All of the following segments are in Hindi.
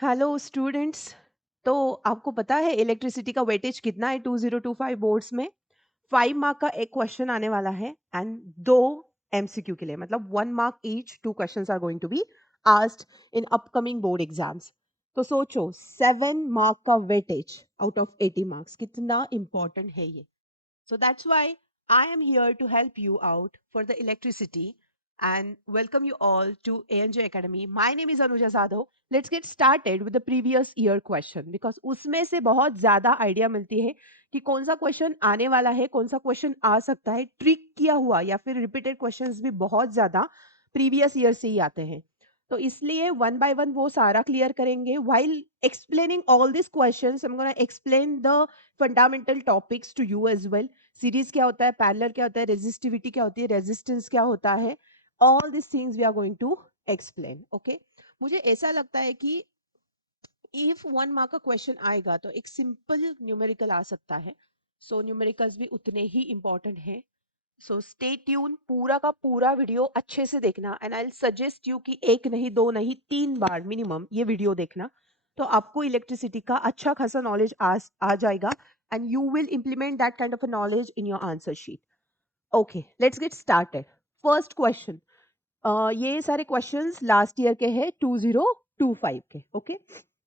Hello students. तो आपको पता है इलेक्ट्रिसिटी का वेटेज कितना है 2025 बोर्ड्स में? 5 मार्क का एक क्वेश्चन आने वाला है एंड दो एमसीक्यू के लिए, मतलब 1 mark each. 2 questions are going to be asked in upcoming board exams. तो सोचो 7 मार्क का वेटेज आउट ऑफ 80 मार्क्स कितना इंपॉर्टेंट है ये। So that's why I am here to help you out for the electricity and welcome you all to ANJ Academy. My name is Anuja Sadho. Let's get started with the previous year question because उसमें से बहुत ज़्यादा आइडिया मिलती है कि कौन सा क्वेश्चन आने वाला है, कौन सा क्वेश्चन आ सकता है। ट्रिक किया हुआ या फिर रिपीटेड क्वेश्चंस भी बहुत ज़्यादा प्रीवियस ईयर से ही आते हैं। तो इसलिए वन बाय वन वो सारा क्लियर करेंगे। while explaining all these questions I'm going to explain the fundamental topics to you as well। Series क्या होता है, पैरेलल क्या होता है, रेजिस्टिविटी क्या होती है, रेजिस्टेंस क्या होता है, all this things we are going to explain. Okay, मुझे ऐसा लगता है कि इफ 1 मार्क का क्वेश्चन आएगा तो एक सिंपल न्यूमेरिकल आ सकता है। सो न्यूमेरिकल्स भी उतने ही इंपॉर्टेंट हैं। सो स्टे ट्यून, पूरा का पूरा वीडियो अच्छे से देखना एंड आई सजेस्ट यू कि एक नहीं, दो नहीं, 3 बार मिनिमम ये वीडियो देखना। तो आपको इलेक्ट्रिसिटी का अच्छा खासा नॉलेज आ जाएगा and you will implement that kind of a knowledge in your answer sheet. Okay, let's get started. First question, ये सारे क्वेश्चंस लास्ट ईयर के हैं 2025 के। Okay,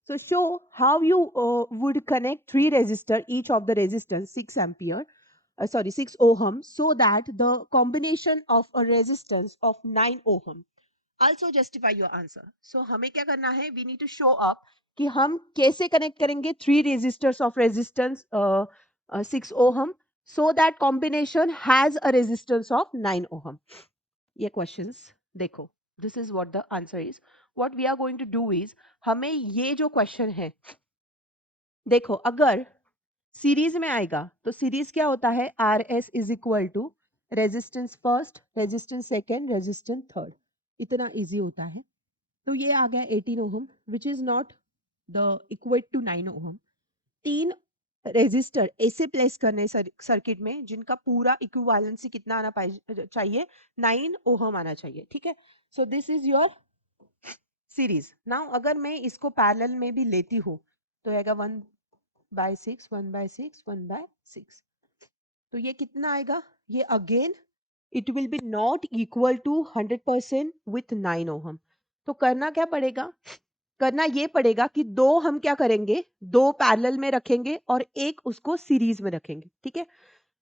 so show how you would connect 3 resistor, each of the resistance 6 ampere, sorry 6 ohm, so that the combination of a resistance of 9 ohm also justify your answer। so हमें क्या करना है, we need to show up कि हम कैसे कनेक्ट करेंगे 3 resistors of resistance 6 ohm so that combination has a resistance of 9 ohm। ये क्वेश्चंस देखो, this is what the answer is. What we are going to do is, हमें ये जो क्वेश्चन है, देखो अगर सीरीज में आएगा तो सीरीज क्या होता है, R S is equal to resistance first, resistance second, resistance third. इतना इजी होता है। तो ये आ गया 18 ohm which is not the equate to 9 ohm. 3 resistor ऐसे प्लेस करने सर्किट में जिनका पूरा इक्विवेलेंसी कितना आना चाहिए, 9 ओहम आना चाहिए। ठीक है, so this is your series. Now अगर मैं इसको पैरेलल में भी लेती हूँ तो आएगा 1/6, 1/6, 1/6। तो ये कितना आएगा, ये again it will be not equal to 100% with 9 ohm. तो करना क्या पड़ेगा, करना ये पड़ेगा कि दो हम क्या करेंगे, दो पैरेलल में रखेंगे और एक उसको सीरीज में रखेंगे। ठीक है,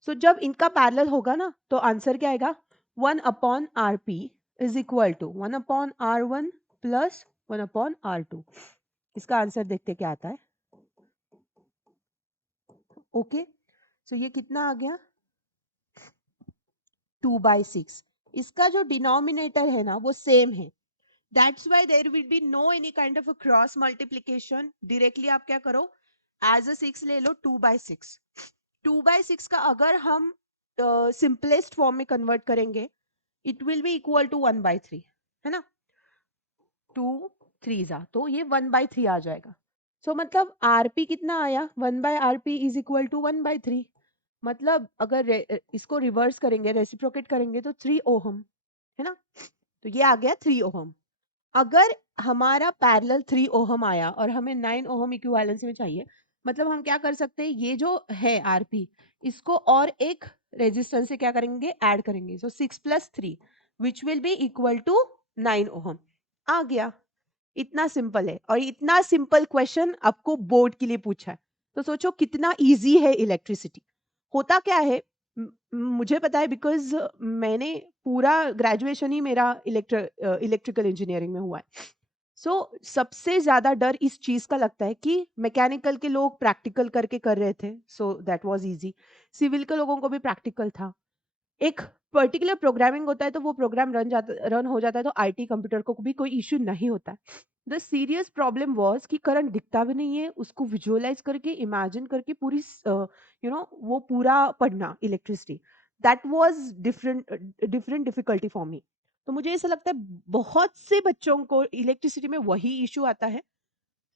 सो जब इनका पैरेलल होगा ना तो आंसर क्या आएगा, 1/RP is equal to 1/R1 plus 1/R2। इसका आंसर देखते क्या आता है। ओके, सो ये कितना आ गया, 2/6। इसका जो डिनोमिनेटर है ना वो सेम है, that's why there will be no any kind of a cross multiplication. Directly आप क्या करो, एज अ 6 ले लो, 2/6। 2/6 का अगर हम सिंपलेस्ट फॉर्म में कन्वर्ट करेंगे it will be equal to 1/3, है ना। 2 3 जा तो ये 1/3 आ जाएगा। सो मतलब आरपी कितना आया, 1/RP इज इक्वल टू 1/3। मतलब अगर इसको रिवर्स करेंगे, रेसिप्रोकेट करेंगे तो 3 ओहम, है ना। तो ये आ गया 3 ओहम। अगर हमारा पैरेलल 3 ओहम आया और हमें 9 ओहम इक्विवेलेंसी में चाहिए, मतलब हम क्या कर सकते हैं, ये जो है आरपी इसको और एक रेजिस्टेंस से क्या करेंगे, ऐड करेंगे। So 6 + 3 which will be equal to 9 ohm आ गया। इतना सिंपल है और इतना सिंपल क्वेश्चन आपको बोर्ड के लिए पूछा है। तो सोचो कितना इजी है इलेक्ट्रिसिटी। होता क्या है, मुझे पता है बिकॉज मैंने पूरा ग्रेजुएशन ही मेरा इलेक्ट्रिकल इंजीनियरिंग में हुआ है। सबसे ज्यादा डर इस चीज का लगता है कि मैकेनिकल के लोग प्रैक्टिकल करके कर रहे थे, so that was easy. Civil के लोगों को भी प्रैक्टिकल था। एक पर्टिकुलर प्रोग्रामिंग होता है तो वो प्रोग्राम रन हो जाता है, तो आईटी कंप्यूटर को भी कोई इश्यू नहीं होता है। द सीरियस प्रॉब्लम वाज कि करंट दिखता भी नहीं है, उसको विजुअलाइज करके इमेजिन करके पूरी वो पूरा पढ़ना electricity, that was different difficulty for me. तो मुझे ऐसा लगता है बहुत से बच्चों को इलेक्ट्रिसिटी में वही इशू आता है।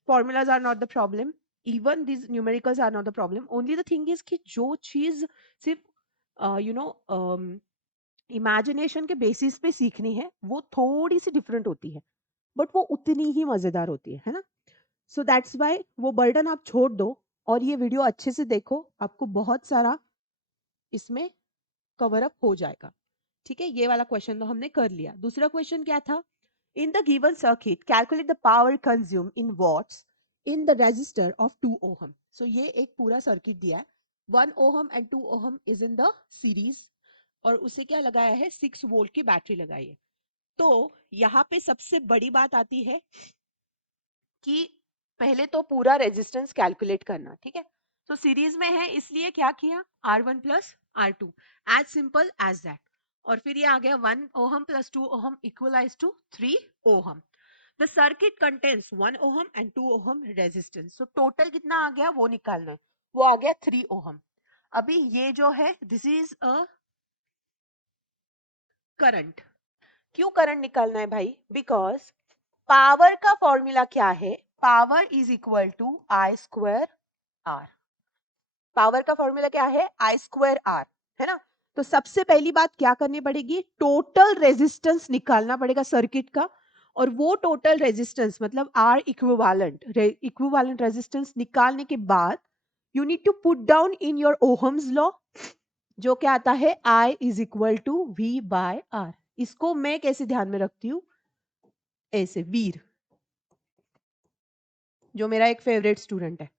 Formulas are not the problem, even this numericals are not the problem, only the thing is कि जो चीज सिर्फ यू नो इमेजिनेशन के बेसिस पे सीखनी है वो थोड़ी सी डिफरेंट होती है, बट वो उतनी ही मजेदार होती है ना। सो दैट्स वाई वो बर्डन आप छोड़ दो और ये वीडियो अच्छे से देखो, आपको बहुत सारा इसमें कवर अप हो जाएगा। ठीक है, ये वाला क्वेश्चन तो हमने कर लिया। दूसरा क्वेश्चन क्या था? In the given circuit calculate the power consume in watts in the resistor of 2 ohm. So ये एक पूरा सर्किट दिया है, 1 ohm and 2 ohm is in the series, और उसे क्या लगाया है, 6 वोल्ट की बैटरी लगाई है। तो यहाँ पे सबसे बड़ी बात आती है कि पहले तो पूरा रेजिस्टेंस कैलकुलेट करना। ठीक है, तो सीरीज में है इसलिए क्या किया, R1 plus R2, as simple as that. और फिर ये आ गया 1 ओहम प्लस 2 ओहम इक्वलाइज to 3 ohm. The circuit contains 1 ohm and 2 ohm resistance. So total कितना आ गया वो निकालना है, वो आ गया 3 ओहम। अभी ये जो है दिस इज अ करंट। क्यों करंट निकालना है भाई? बिकॉज पावर का फॉर्मूला क्या है, power is equal to I square R. Power का फॉर्मूला क्या है, आई स्क्वायर आर, है ना? तो सबसे पहली बात क्या करनी पड़ेगी, टोटल रेजिस्टेंस निकालना पड़ेगा सर्किट का। और वो टोटल रेजिस्टेंस मतलब आर इक्विवेलेंट रेजिस्टेंस निकालने के बाद you need to put down in your ohm's law, जो क्या आता है, I is equal to V by R. इसको मैं कैसे ध्यान में रखती हूँ, ऐसे, वीर जो मेरा एक फेवरेट स्टूडेंट है,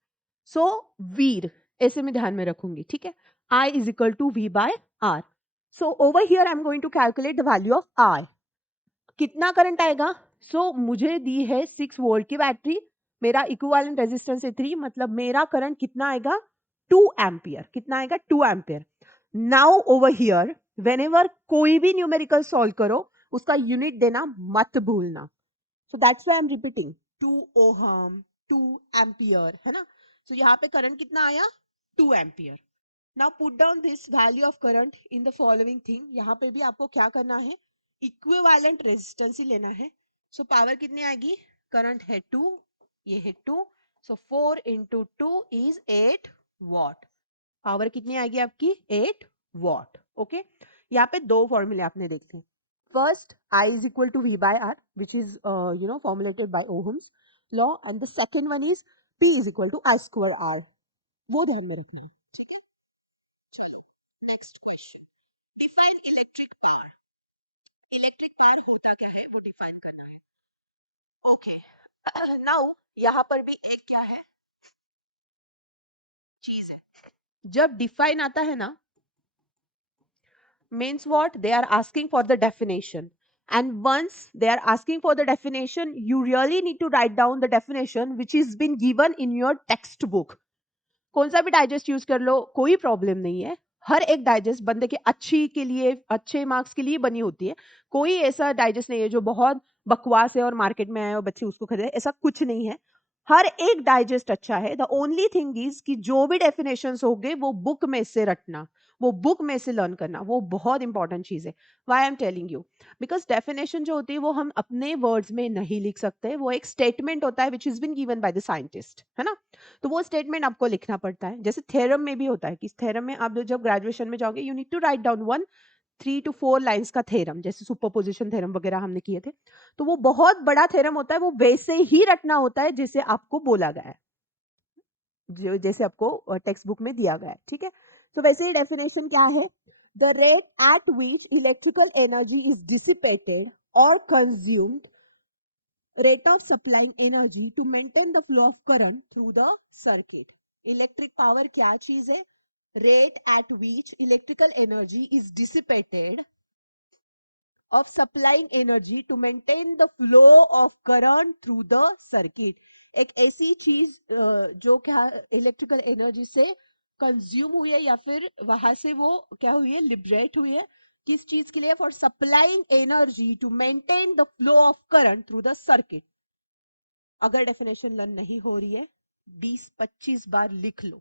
सो वीर ऐसे मैं ध्यान में रखूंगी। ठीक है, I is equal to V by R. So over here I am going to calculate the value of I। कितना करंट आएगा? मुझे दी है 6 वोल्ट की बैटरी, मेरा इक्विवेलेंट रेजिस्टेंस है 3, मतलब मेरा करंट कितना आएगा, 2 एम्पियर। कितना आएगा, 2 ampere. Now over here whenever कोई भी न्यूमेरिकल सॉल्व करो, उसका यूनिट देना मत भूलना। सो that's why I am repeating 2 ohm 2 ampere, है ना? सो यहाँ पे करंट कितना आया, 2 ampere. Now put down this value of current in the following thing. यहाँ पे भी आपको क्या करना है, इक्विवेलेंट रेजिस्टेंस ही लेना है। सो पावर कितनी आएगी, करंट है 2, ये है 2, सो 4 इंटू 2 इज 8 वॉट। पावर कितनी आएगी आपकी, 8 वॉट। ओके, यहाँ पे दो फॉर्मूले आपने देखे। First, I is equal to V by R, which is formulated by Ohm's law, and the second one is P is equal to I square R। वो ध्यान में रखना है। ठीक है, चलो next question, define electric power. Electric power होता क्या है वो डिफाइन करना है। ओके, नाउ यहाँ पर भी एक क्या है, चीज है। जब डिफाइन आता है ना, means what, they are asking for the definition, and once they are asking for the definition you really need to write down the definition which is been given in your textbook। कौन सा भी डाइजेस्ट यूज कर लो, कोई प्रॉब्लम नहीं है। हर एक डाइजेस्ट बंदे के अच्छी के लिए, अच्छे मार्क्स के लिए बनी होती है। कोई ऐसा डाइजेस्ट नहीं है जो बहुत बकवास है और मार्केट में आए और बच्चे उसको खरीदे, ऐसा कुछ नहीं है। हर एक डाइजेस्ट अच्छा है। द ओनली थिंग इज कि जो भी डेफिनेशंस होंगे वो बुक में से रटना, वो बुक में से लर्न करना, वो बहुत इंपॉर्टेंट चीज है। Why I am telling you, because definition जो होती है वो हम अपने वर्ड्स में नहीं लिख सकते, वो एक स्टेटमेंट होता है which is been given by the scientist, है ना? तो वो स्टेटमेंट आपको लिखना पड़ता है। जैसे थ्योरम में भी होता है कि थ्योरम में आप जब ग्रेजुएशन में जाओगे you need to write down 3 to 4 lines का थ्योरम, जैसे सुपरपोजिशन थ्योरम वगैरह हमने किए थे। तो वो बहुत बड़ा थ्योरम होता है, वो वैसे ही रटना होता है जैसे आपको बोला गया है, जैसे आपको टेक्स्ट बुक में दिया गया है। ठीक है, तो वैसे ही डेफिनेशन क्या है, the rate at which electrical energy is dissipated और consumed, rate of supplying energy to maintain the flow of current through the circuit। Electric power क्या चीज है, rate at which electrical energy is dissipated of supplying energy to maintain the flow of current through the circuit। एक ऐसी चीज जो क्या इलेक्ट्रिकल एनर्जी से कंज्यूम हुई है या फिर वहां से वो क्या हुई है, लिबरेट हुई है, किस चीज के लिए, for supplying energy to maintain the flow of current through the circuit. अगर डेफिनेशन लर्न नहीं हो रही है 20-25 बार लिख लो।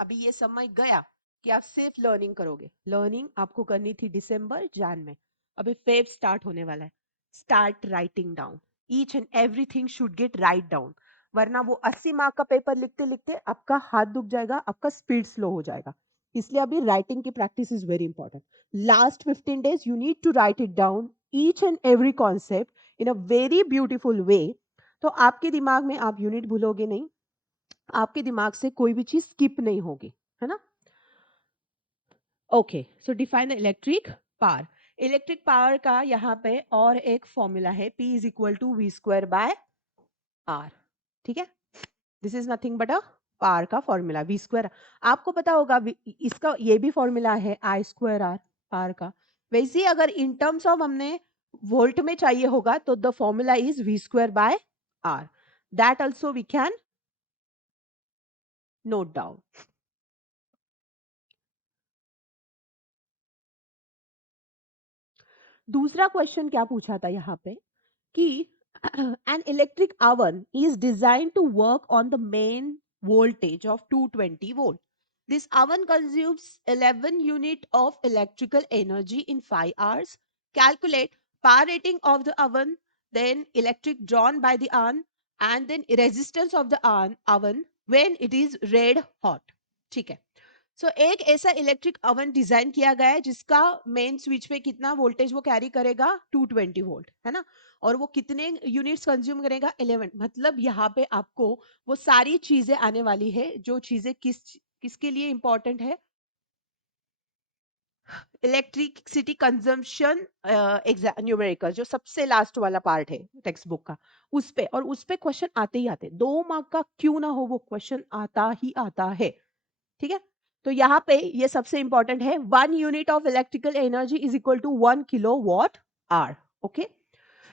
अभी ये समझ गया कि आप सिर्फ लर्निंग करोगे। लर्निंग आपको करनी थी दिसंबर जान में, अभी फेब स्टार्ट होने वाला है। Start writing down, each and everything should get write down, वरना वो 80 मार्क का पेपर लिखते लिखते आपका हाथ दुख जाएगा, आपका स्पीड स्लो हो जाएगा। इसलिए अभी राइटिंग की practice is very important. Last 15 days you need to write it down, each and every concept in a very beautiful way, तो आपके दिमाग में आप यूनिट भूलोगे नहीं, आपके दिमाग से कोई भी चीज स्किप नहीं होगी, है ना? Okay, so define electric power. Electric power का यहाँ पे और एक फॉर्मूला है, P is equal to V square by R. ठीक है, this is nothing but a power का फॉर्मूला वी स्क्वायर। आपको पता होगा इसका ये भी फॉर्मूला है आई स्क्वायर आर, पावर का। वैसे ही अगर इन टर्म्स ऑफ हमने वोल्ट में चाहिए होगा तो the formula is V square by R. That also we can note down. दूसरा क्वेश्चन क्या पूछा था यहाँ पे कि an electric oven is designed to work on the main voltage of 220 volt. This oven consumes 11 unit of electrical energy in 5 hours. Calculate power rating of the oven, then electric drawn by the oven, and then resistance of the oven when it is red hot. ठीक है, सो एक ऐसा इलेक्ट्रिक ओवन डिजाइन किया गया है जिसका मेन स्विच पे कितना वोल्टेज वो कैरी करेगा, 220 वोल्ट, है ना? और वो कितने यूनिट्स कंज्यूम करेगा, 11। मतलब यहाँ पे आपको वो सारी चीजें आने वाली है जो चीजें किसके लिए इंपॉर्टेंट है, इलेक्ट्रिसिटी कंजम्पशन न्यूमेरिकल, जो सबसे लास्ट वाला पार्ट है टेक्स्ट बुक का, उस पे। और उस पे क्वेश्चन आते ही आते, 2 मार्क का क्यों ना हो वो क्वेश्चन आता ही आता है। ठीक है, तो यहाँ पे ये सबसे इंपॉर्टेंट है, 1 unit of electrical energy is equal to 1 kilowatt hour. Okay,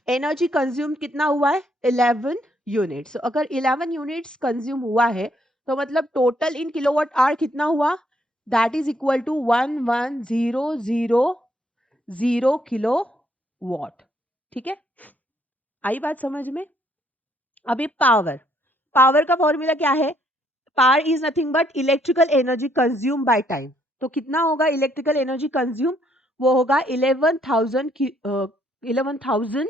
energy consume कितना हुआ है, 11 यूनिट्स। अगर 11 यूनिट्स कंज्यूम हुआ है तो मतलब टोटल इन किलोवाट आवर कितना हुआ, that is equal to 110000 kilowatt. ठीक है, आई बात समझ में? अभी पावर, पावर का फॉर्मूला क्या है, power is nothing but electrical energy consume by time. तो कितना होगा इलेक्ट्रिकल एनर्जी कंज्यूम, वो होगा 11,000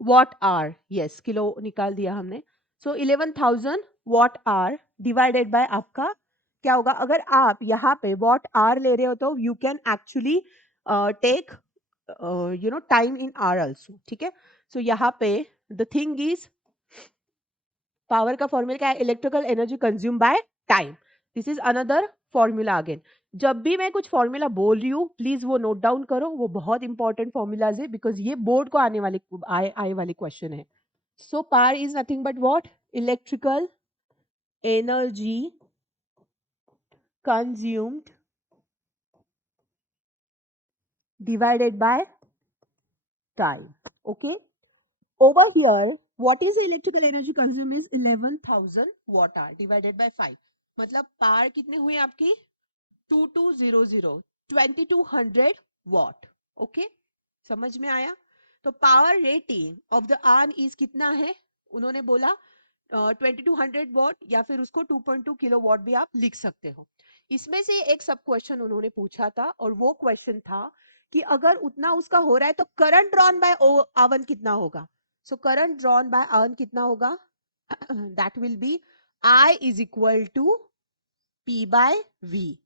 वॉट आवर। यस, किलो निकाल दिया हमने। सो 11,000 वॉट आवर डिवाइडेड बाय आपका क्या होगा, अगर आप यहाँ पे वॉट आवर ले रहे हो तो you can actually take time in hour also. ठीक है, सो यहाँ पे द थिंग इज, पावर का फॉर्मूला क्या है, electrical energy consume by time. This is another formula again. जब भी मैं कुछ फॉर्मूला बोल रही हूँ प्लीज वो नोट डाउन करो, वो बहुत इंपॉर्टेंट फॉर्मूलाज है बिकॉज ये बोर्ड को आने वाले क्वेश्चन है। So power is nothing but what, electrical energy consumed divided by time. Okay, over here what is the electrical energy consumed is 11,000 watt hour divided by 5। मतलब पावर कितने हुए आपकी, 2200 2200 वॉट। ओके, समझ में आया? तो power rating of the earn is कितना है, उन्होंने बोला 2200 वॉट, या फिर उसको 2.2 किलो वॉट भी आप लिख सकते हो। इसमें से एक सब क्वेश्चन उन्होंने पूछा था और वो क्वेश्चन था कि अगर उतना उसका हो रहा है तो करंट ड्रॉन बाय आवन कितना होगा। सो करंट ड्रॉन बाय आवन कितना होगा, that will be I is equal to P by V।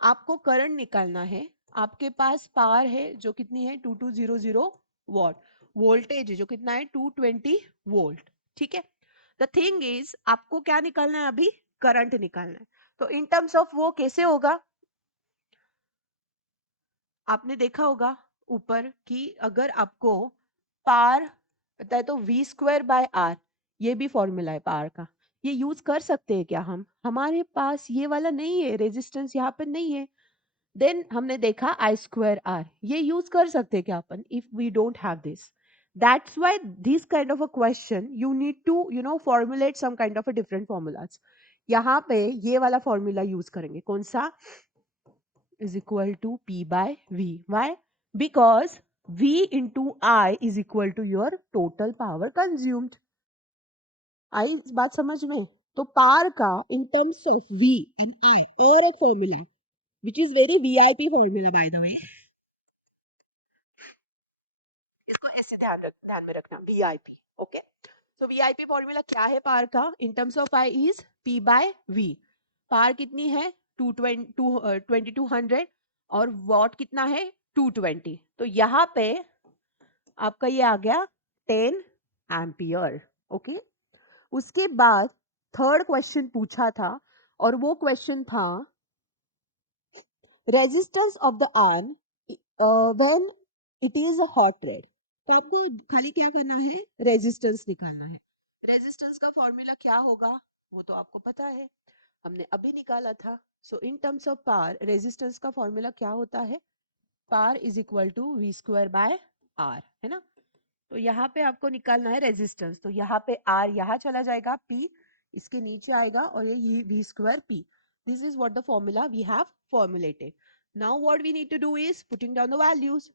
आपको करंट निकालना है, आपके पास पावर है जो कितनी है 2200 वॉट, वोल्टेज है जो कितना है 220 वोल्ट। ठीक है, द थिंग इज आपको क्या निकालना है, अभी करंट निकालना है। तो इन टर्म्स ऑफ वो कैसे होगा, आपने देखा होगा ऊपर कि अगर आपको पावर पता है तो वी स्क्वायर बाय आर, ये भी फॉर्मूला है पावर का, ये यूज कर सकते हैं क्या हम, हमारे पास ये वाला नहीं है, रेजिस्टेंस यहाँ पे नहीं है। देन हमने देखा आई स्क्वायर आर, ये यूज कर सकते हैं क्या अपन, if we don't have this. That's why this kind of a question you need to formulate some kind of a different formulas. यहाँ पे ये वाला फॉर्मूला यूज करेंगे, कौन सा, is equal to P by V. Why? Because V into I is equal to your total power consumed. आई इस बात समझ में? तो पावर का in terms of V and I और एक formula which is very VIP formula by the way, इसको ऐसे ध्यान में रखना, VIP. Okay, so VIP formula क्या है पावर का, in terms of I is P by V। Power कितनी है 2200 और वॉट कितना है 220। तो यहाँ पे आपका ये आ गया 10 एम्पियर। ओके, उसके बाद थर्ड क्वेश्चन पूछा था और वो क्वेश्चन था resistance of the ion when it is a hot red. तो आपको खाली क्या करना है, रेजिस्टेंस निकालना है। रेजिस्टेंस का फॉर्मूला क्या होगा वो तो आपको पता है, हमने अभी निकाला था। So in terms of power resistance का फॉर्मूला क्या होता है, power is equal to V square by R, है ना। तो यहाँ पे आपको निकालना है रेजिस्टेंस, तो यहाँ पे आर यहाँ चला जाएगा, पी इसके नीचे आएगा और ये V square P. This is what the formula we have formulated. Now what we need to do is putting down the values.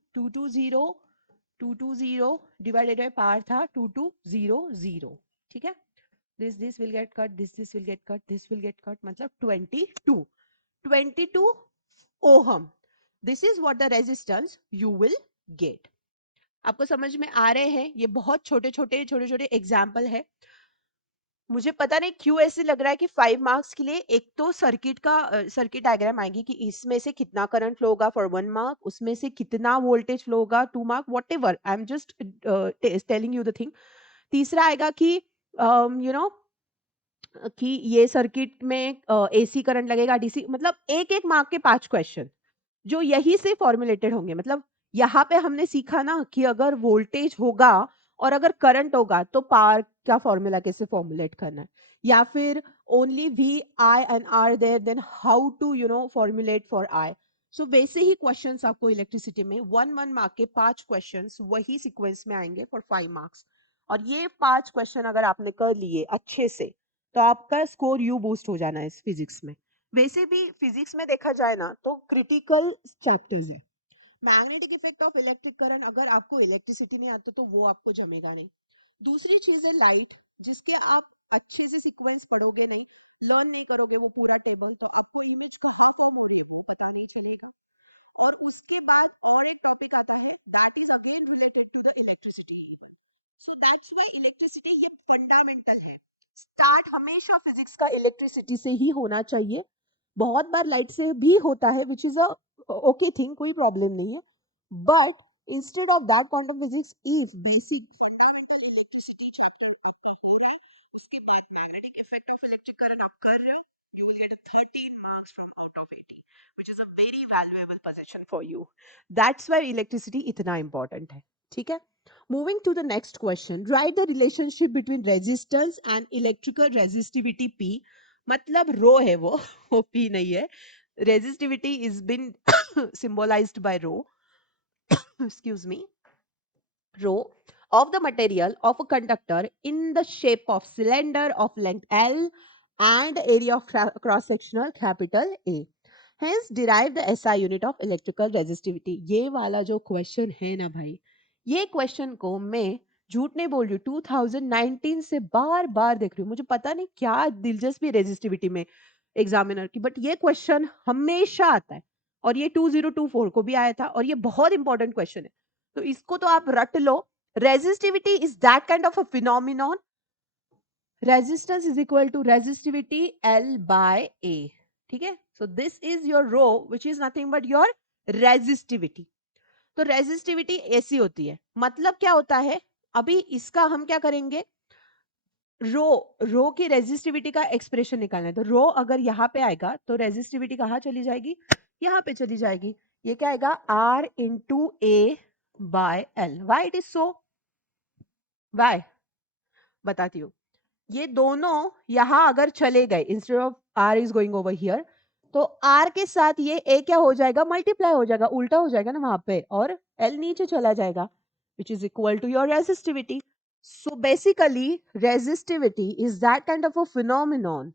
220 divided by power था 2200, ठीक है। this will get cut, this will get cut, this will get cut, मतलब 22 ohm. This is what the resistance you will get. आपको समझ में आ रहे हैं, ये बहुत छोटे छोटे एग्जाम्पल है। मुझे पता नहीं क्यों ऐसे लग रहा है कि 5 मार्क्स के लिए एक तो सर्किट डायग्राम आएगी कि इसमें से कितना करंट फ्लो होगा फॉर 1 मार्क, उसमें से कितना वोल्टेज फ्लो होगा 2 mark, what ever, I am just telling you the thing. तीसरा आएगा कि यू नो कि ये सर्किट में एसी करंट लगेगा, डीसी, मतलब एक एक मार्क के 5 क्वेश्चन जो यही से फॉर्मुलेटेड होंगे। मतलब यहाँ पे हमने सीखा ना कि अगर वोल्टेज होगा और अगर करंट होगा तो पावर का फॉर्मूला कैसे फॉर्मुलेट करना है, या फिर only V I and R there, then how to formulate for I. So वैसे ही क्वेश्चंस आपको इलेक्ट्रिसिटी में 1 मार्क के 5 क्वेश्चंस वही सीक्वेंस में आएंगे फॉर 5 मार्क्स। और ये 5 क्वेश्चन अगर आपने कर लिए अच्छे से तो आपका स्कोर यू बूस्ट हो जाना है इस फिजिक्स में। वैसे भी फिजिक्स में देखा जाए ना तो क्रिटिकल चैप्टर्स है। Magnetic effect of electric current, अगर आपको इलेक्ट्रिसिटी नहीं आता तो वो आपको जमेगा नहीं। दूसरी चीज है लाइट, जिसके आप अच्छे से सीक्वेंस पढ़ोगे नहीं, लर्न नहीं करोगे वो पूरा टेबल, तो आपको इमेज कहाँ फॉर्म हो रही है वो पता नहीं चलेगा। और उसके बाद और एक टॉपिक आता है that is again related to the electricity. So that's why electricity ये फंडामेंटल है। स्टार्ट हमेशा फिजिक्स का इलेक्ट्रिसिटी से ही होना चाहिए। बहुत बार लाइट से भी होता है which is a okay thing, कोई प्रॉब्लम नहीं है। But instead of that quantum physics if basic electricity उसके बाद magnetic effect of electric current आप कर रहे हो, you will get 13 marks from out of 80, which is a very valuable possession for you. That's why electricity इतना important है, ठीक है। Moving to the next question, write the relationship between resistance and electrical resistivity P. मतलब रो है वो वो P नहीं है। Resistivity is been symbolized by rho, excuse me, rho of the material of a conductor in the shape of cylinder of length L and area of cross-sectional capital A. Hence derive the SI unit of electrical resistivity. ये वाला जो क्वेश्चन है ना भाई, ये क्वेश्चन को मैं झूठ नहीं बोल रही हूँ, 2019 से बार बार देख रही हूँ। मुझे पता नहीं क्या दिलचस्पी रेजिस्टिविटी में एग्जामिनर की, बट ये क्वेश्चन हमेशा आता है और ये 2024 को भी आया था और ये बहुत इंपॉर्टेंट क्वेश्चन है, तो इसको तो आप रट लो। Resistivity is that kind of a phenomenon, resistance is equal to resistivity L by A, ठीक है। So this is your rho which is nothing but your resistivity. तो रेजिस्टिविटी ऐसी होती है, मतलब क्या होता है, अभी इसका हम क्या करेंगे, रो की रेजिस्टिविटी का एक्सप्रेशन निकालना है। तो रो अगर यहाँ पे आएगा तो रेजिस्टिविटी कहाँ चली जाएगी, यहाँ पे चली जाएगी। ये क्या आएगा, R into A by L. Why it is so, why बताती हूँ। ये दोनों यहाँ अगर चले गए, instead of R is going over here, तो आर के साथ ये ए क्या हो जाएगा, मल्टीप्लाई हो जाएगा, उल्टा हो जाएगा ना वहां पे, और एल नीचे चला जाएगा, which is equal to your resistivity. So basically, resistivity is that kind of a phenomenon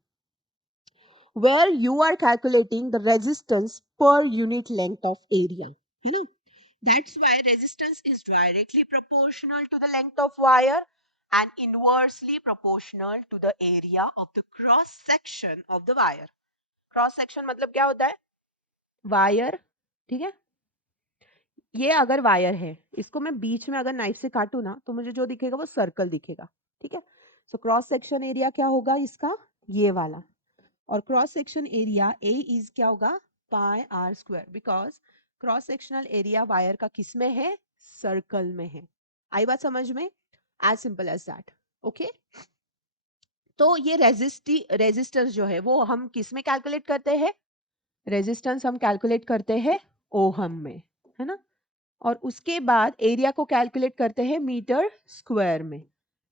where you are calculating the resistance per unit length of area. You know, that's why resistance is directly proportional to the length of wire and inversely proportional to the area of the cross section of the wire. Cross section मतलब क्या होता है, वायर, ठीक है। ये अगर वायर है, इसको मैं बीच में अगर नाइफ से काटू ना तो मुझे जो दिखेगा वो सर्कल दिखेगा, ठीक है। सो क्रॉस सेक्शन एरिया क्या होगा इसका, ये वाला, और cross section area A is क्या होगा, pi R square, because cross sectional area wire का किस में है, सर्कल में है। आई बात समझ में, as simple as that, okay. तो ये रेजिस्टेंस जो है वो हम किस में कैलकुलेट करते हैं? रेजिस्टेंस हम कैलकुलेट करते हैं ओहम में, है ना? और उसके बाद एरिया को कैलकुलेट करते हैं मीटर स्क्वायर में,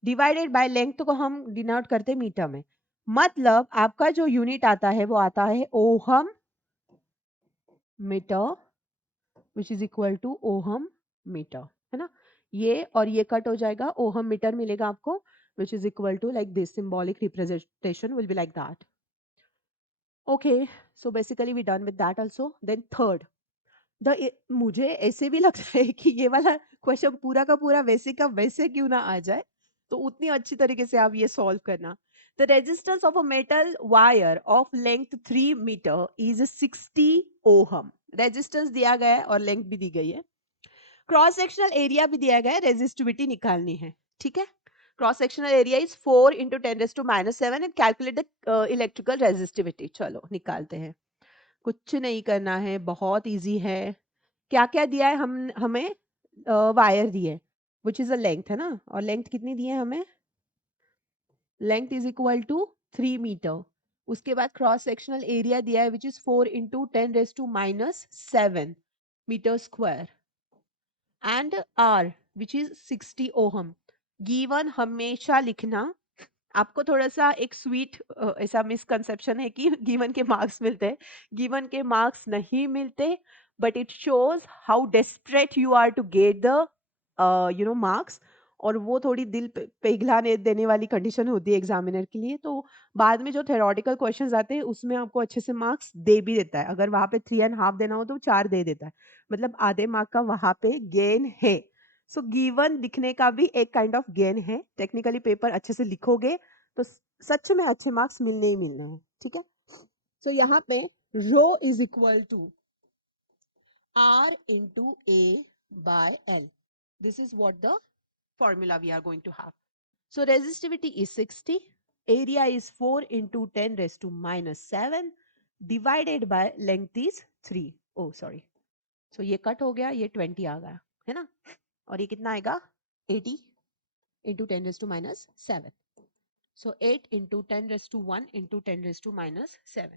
डिवाइडेड बाय लेंथ को हम डिनोट करते हैं मीटर में। मतलब आपका जो यूनिट आता है वो आता है ohm metre, which is equal to ohm metre, है ना? ये और ये कट हो जाएगा, ओहम मीटर मिलेगा आपको, which is equal to like this, symbolic representation will be like that. Okay, so basically we done with that also. Then third, मुझे ऐसे भी लगता है कि ये वाला क्वेश्चन पूरा का पूरा वैसे का वैसे क्यों ना आ जाए, तो उतनी अच्छी तरीके से आप ये सॉल्व करना. The resistance of a metal wire of length 3 metre is 60 ohm. Resistance दिया गया है और लेंथ भी दी गई है. क्रॉस सेक्शनल एरिया भी दिया गया है, रेजिस्टिविटी निकालनी है. ठीक है. Cross sectional area is 4 into 10⁻⁷ and calculate the electrical resistivity. चलो निकालते हैं. कुछ नहीं करना है, बहुत इजी है. क्या क्या दिया है हमें? वायर दी है विच इज अ लेंथ, है ना? और लेंथ कितनी दी है हमें? Length is equal to 3 metre. उसके बाद क्रॉस सेक्शनल एरिया दिया है which is 4 into 10⁻⁷ metre square and R which is 60 ohm. Given हमेशा लिखना. आपको थोड़ा सा एक स्वीट ऐसा मिसकंसेप्शन है कि गिवन के मार्क्स मिलते हैं. गिवन के मार्क्स नहीं मिलते, but it shows how desperate you are to get the marks. और वो थोड़ी दिल पिघलाने देने वाली कंडीशन होती है एग्जामिनर के लिए. तो बाद में जो थेरोटिकल क्वेश्चंस आते हैं उसमें आपको अच्छे से मार्क्स दे भी देता है. अगर वहां पे 3.5 देना हो तो 4 दे देता है. मतलब आधे मार्क का वहां पे गेन है. सो गिवन लिखने का भी एक काइंड ऑफ गेन है. टेक्निकली पेपर अच्छे से लिखोगे तो सच में अच्छे मार्क्स मिलने ही मिलने हैं. ठीक है. सो यहाँ पे rho is equal to R into A by L. This is what the formula we are going to have. So resistivity is 60, area is 4 into 10⁻⁷ divided by length is 3. Oh sorry. So ये कट हो गया, ये 20 आ गया, है ना? और ये कितना आएगा? 80 into 10⁻⁷. So 8 into 10⁻⁴ into 10⁻⁷,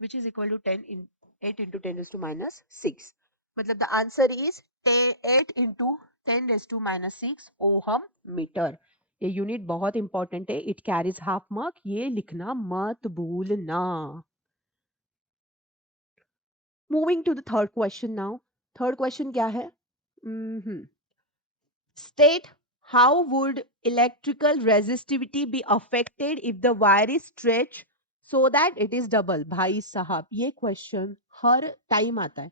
which is equal to 8 into 10⁻⁶. मतलब the answer is 8 into 10⁻⁶ ohm metre. ये यूनिट बहुत इंपॉर्टेंट है. It carries half mark. ये लिखना मत भूलना. Moving to the third question now. Third question क्या है? State how would electrical resistivity be affected if the wire is stretched so that it is double. भाई साहब ये क्वेश्चन हर टाइम आता है.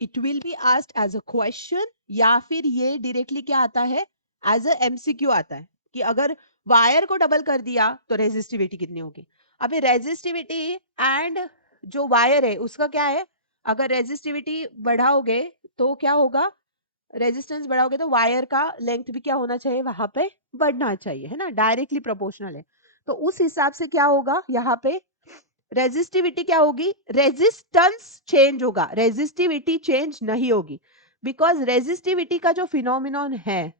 It will be asked as a question या फिर ये डायरेक्टली क्या आता है? एज अ एमसीक्यू आता है कि अगर वायर को डबल कर दिया तो रेजिस्टिविटी कितनी होगी. अभी रेजिस्टिविटी एंड जो वायर है उसका क्या है? अगर रेजिस्टिविटी बढ़ाओगे तो क्या होगा? रेजिस्टेंस बढ़ाओगे तो वायर का लेंथ भी क्या होना चाहिए? वहां पे बढ़ना चाहिए, है ना? डायरेक्टली प्रोपोर्शनल है. तो उस हिसाब से क्या होगा यहाँ पे? रेजिस्टिविटी क्या होगी? रेजिस्टेंस चेंज होगा, रेजिस्टिविटी चेंज नहीं होगी. बिकॉज रेजिस्टिविटी का जो फिनोमिनॉन है,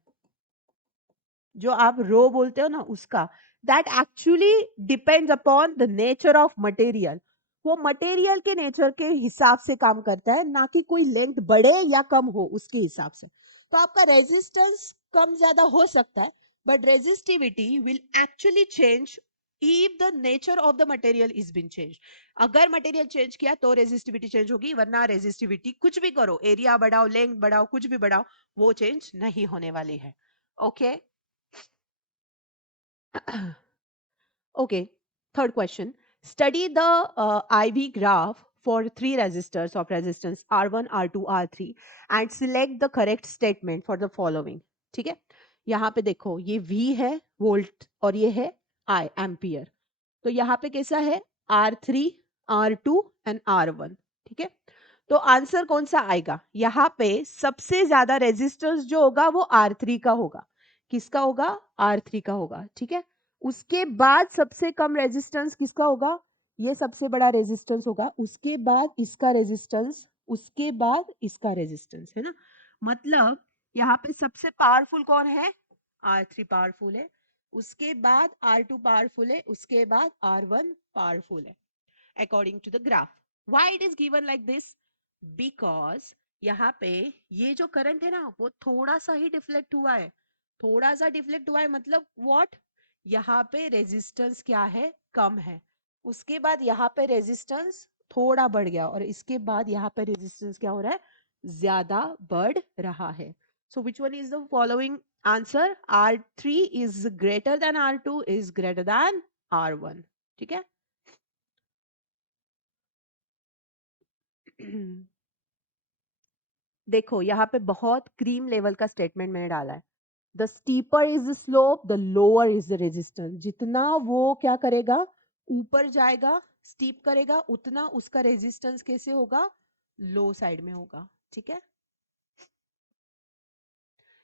जो आप रो बोलते हो ना, उसका that actually depends upon the nature of material. वो मटेरियल के नेचर के हिसाब से काम करता है, ना कि कोई लेंथ बढ़े या कम हो उसके हिसाब से. तो आपका रेजिस्टेंस कम ज्यादा हो सकता है, but resistivity will actually change if the nature of the material is been changed. अगर मटेरियल चेंज किया तो रेजिस्टिविटी चेंज होगी, वरना रेजिस्टिविटी कुछ भी करो, एरिया बढ़ाओ, लेंथ बढ़ाओ, कुछ भी बढ़ाओ, वो चेंज नहीं होने वाली है. Okay. Okay, third question. Study the IV graph for three resistors of resistance R1, R2, R3 and select the correct statement for the following. ठीक है. यहाँ पे देखो ये V है वोल्ट और ये है I एम्पियर. तो यहाँ पे कैसा है? R3, R2 and R1. ठीक है. तो आंसर कौन सा आएगा? यहाँ पे सबसे ज्यादा रेजिस्टेंस जो होगा वो R3 का होगा. किसका होगा? R3 का होगा. ठीक है. उसके बाद सबसे कम रेजिस्टेंस किसका होगा? ये सबसे बड़ा रेजिस्टेंस होगा. उसके बाद इसका रेजिस्टेंस, उसके बाद इसका रेजिस्टेंस, है ना? मतलब यहाँ पे सबसे पावरफुल कौन है? R3 पावरफुल है. उसके बाद R2 पावरफुल है, उसके बाद R1 पावरफुल है, according to the graph. Why it is given like this? Because यहाँ पे ये जो करंट है ना वो थोड़ा सा ही डिफ्लेक्ट हुआ है. थोड़ा सा डिफ्लेक्ट हुआ है मतलब व्हाट? यहाँ पे रेजिस्टेंस क्या है? कम है. उसके बाद यहाँ पे रेजिस्टेंस थोड़ा बढ़ गया और इसके बाद यहाँ पे रेजिस्टेंस क्या हो रहा है? ज्यादा बढ़ रहा है. So which one is the following answer? R3 is greater than R2 is greater than R1. ठीक है. देखो यहाँ पे बहुत क्रीम लेवल का स्टेटमेंट मैंने डाला है. The steeper is the slope, the lower is the resistance. जितना वो क्या करेगा, ऊपर जाएगा, स्टीप करेगा, उतना उसका रेजिस्टेंस कैसे होगा? लो साइड में होगा. ठीक है.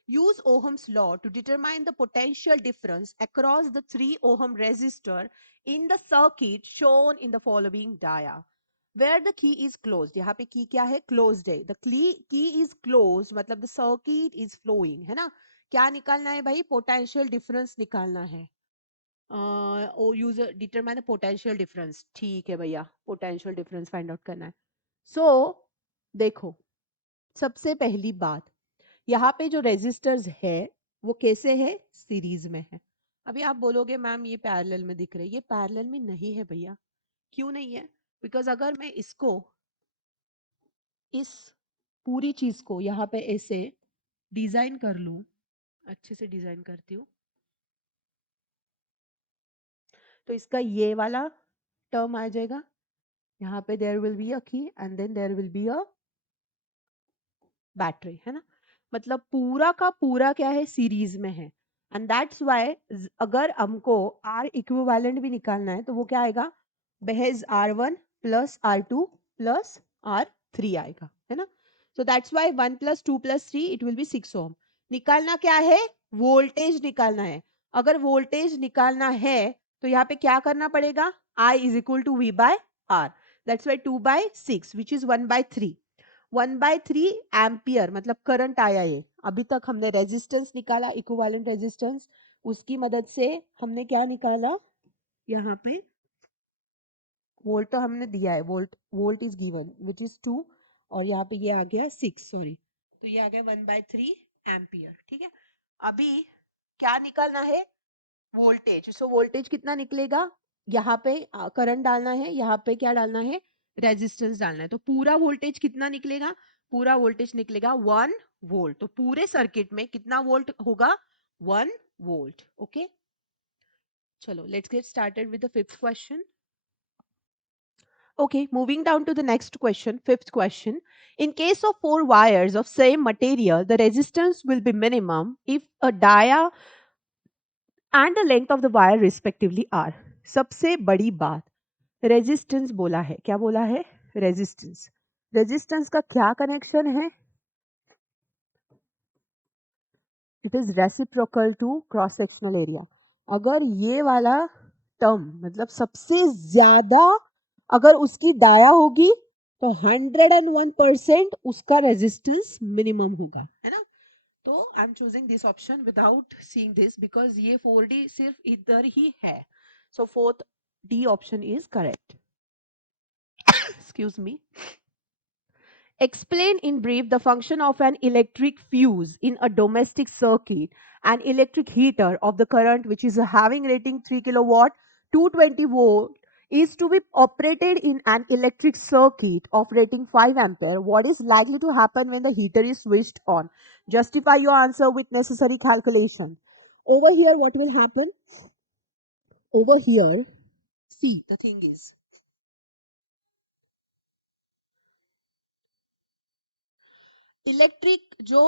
Use Ohm's law to determine the potential difference across the 3 ohm resistor in the circuit shown in the following dia. Where the key is closed. यहाँ पे key क्या है? Closed है. The key is closed मतलब the circuit is flowing, है ना? क्या निकालना है भाई? Potential difference निकालना है. User determine the potential difference. ठीक है भैया, potential difference find out करना है. So देखो, सबसे पहली बात, यहाँ पे जो रेजिस्टर्स है वो कैसे है? सीरीज में है. अभी आप बोलोगे मैम ये पैरेलल में दिख रहे, ये पैरेलल में नहीं है भैया. क्यों नहीं है? बिकॉज अगर मैं इसको, इस पूरी चीज को यहाँ पे ऐसे डिजाइन कर लूं, अच्छे से डिजाइन करती हूँ, तो इसका ये वाला टर्म आ जाएगा. यहाँ पे there will be a key and then there will be a battery, है ना? मतलब पूरा का पूरा क्या है? सीरीज में है. एंड दैट्स व्हाई अगर हमको आर इक्विवेलेंट भी निकालना है तो वो क्या आएगा? बहेज R1 plus R2 plus R3 आएगा, है ना? सो that's why 1 plus 2 plus 3 it will B 6 ओम. निकालना क्या है? वोल्टेज निकालना है. अगर वोल्टेज निकालना है तो यहाँ पे क्या करना पड़ेगा? I is equal to V by R. That's why 2 by 6 which is 1 by 3. 1/3 ampere मतलब करंट आया. ये अभी तक हमने रेजिस्टेंस निकाला, इक्विवेलेंट रेजिस्टेंस. उसकी मदद से हमने क्या निकाला? यहाँ पे वोल्ट तो हमने दिया है, volt is given which is 2 और यहाँ पे ये आ गया 6, सॉरी, तो ये आ गया 1/3 एम्पियर. ठीक है. अभी क्या निकालना है? वोल्टेज. सो वोल्टेज कितना निकलेगा? यहाँ पे करंट डालना है, यहाँ पे क्या डालना है? रेजिस्टेंस डालना है. तो पूरा वोल्टेज कितना निकलेगा? पूरा वोल्टेज निकलेगा 1 वोल्ट. तो पूरे सर्किट में कितना वोल्ट होगा? 1 वोल्ट. ओके, चलो let's get started with the fifth question. Okay, moving down to the next question, fifth question. In case of 4 wires of same material, the resistance will be minimum if a dia and the length of the wire respectively are. सबसे बड़ी बात, रेजिस्टेंस बोला है. क्या बोला है? रेजिस्टेंस. रेजिस्टेंस का क्या कनेक्शन है? It is reciprocal to cross sectional area. अगर ये वाला टर्म मतलब सबसे ज्यादा अगर उसकी डाया होगी तो 101% उसका रेजिस्टेंस मिनिमम होगा, है ना? तो I am choosing this option without seeing this because ये 4D सिर्फ इधर ही है. So fourth D option is correct. Excuse me. Explain in brief the function of an electric fuse in a domestic circuit. An electric heater of the current which is having rating 3 kilowatt 220 volt is to be operated in an electric circuit of rating 5 ampere. What is likely to happen when the heater is switched on? Justify your answer with necessary calculation. Over here, what will happen? Over here, see, the thing is, electric जो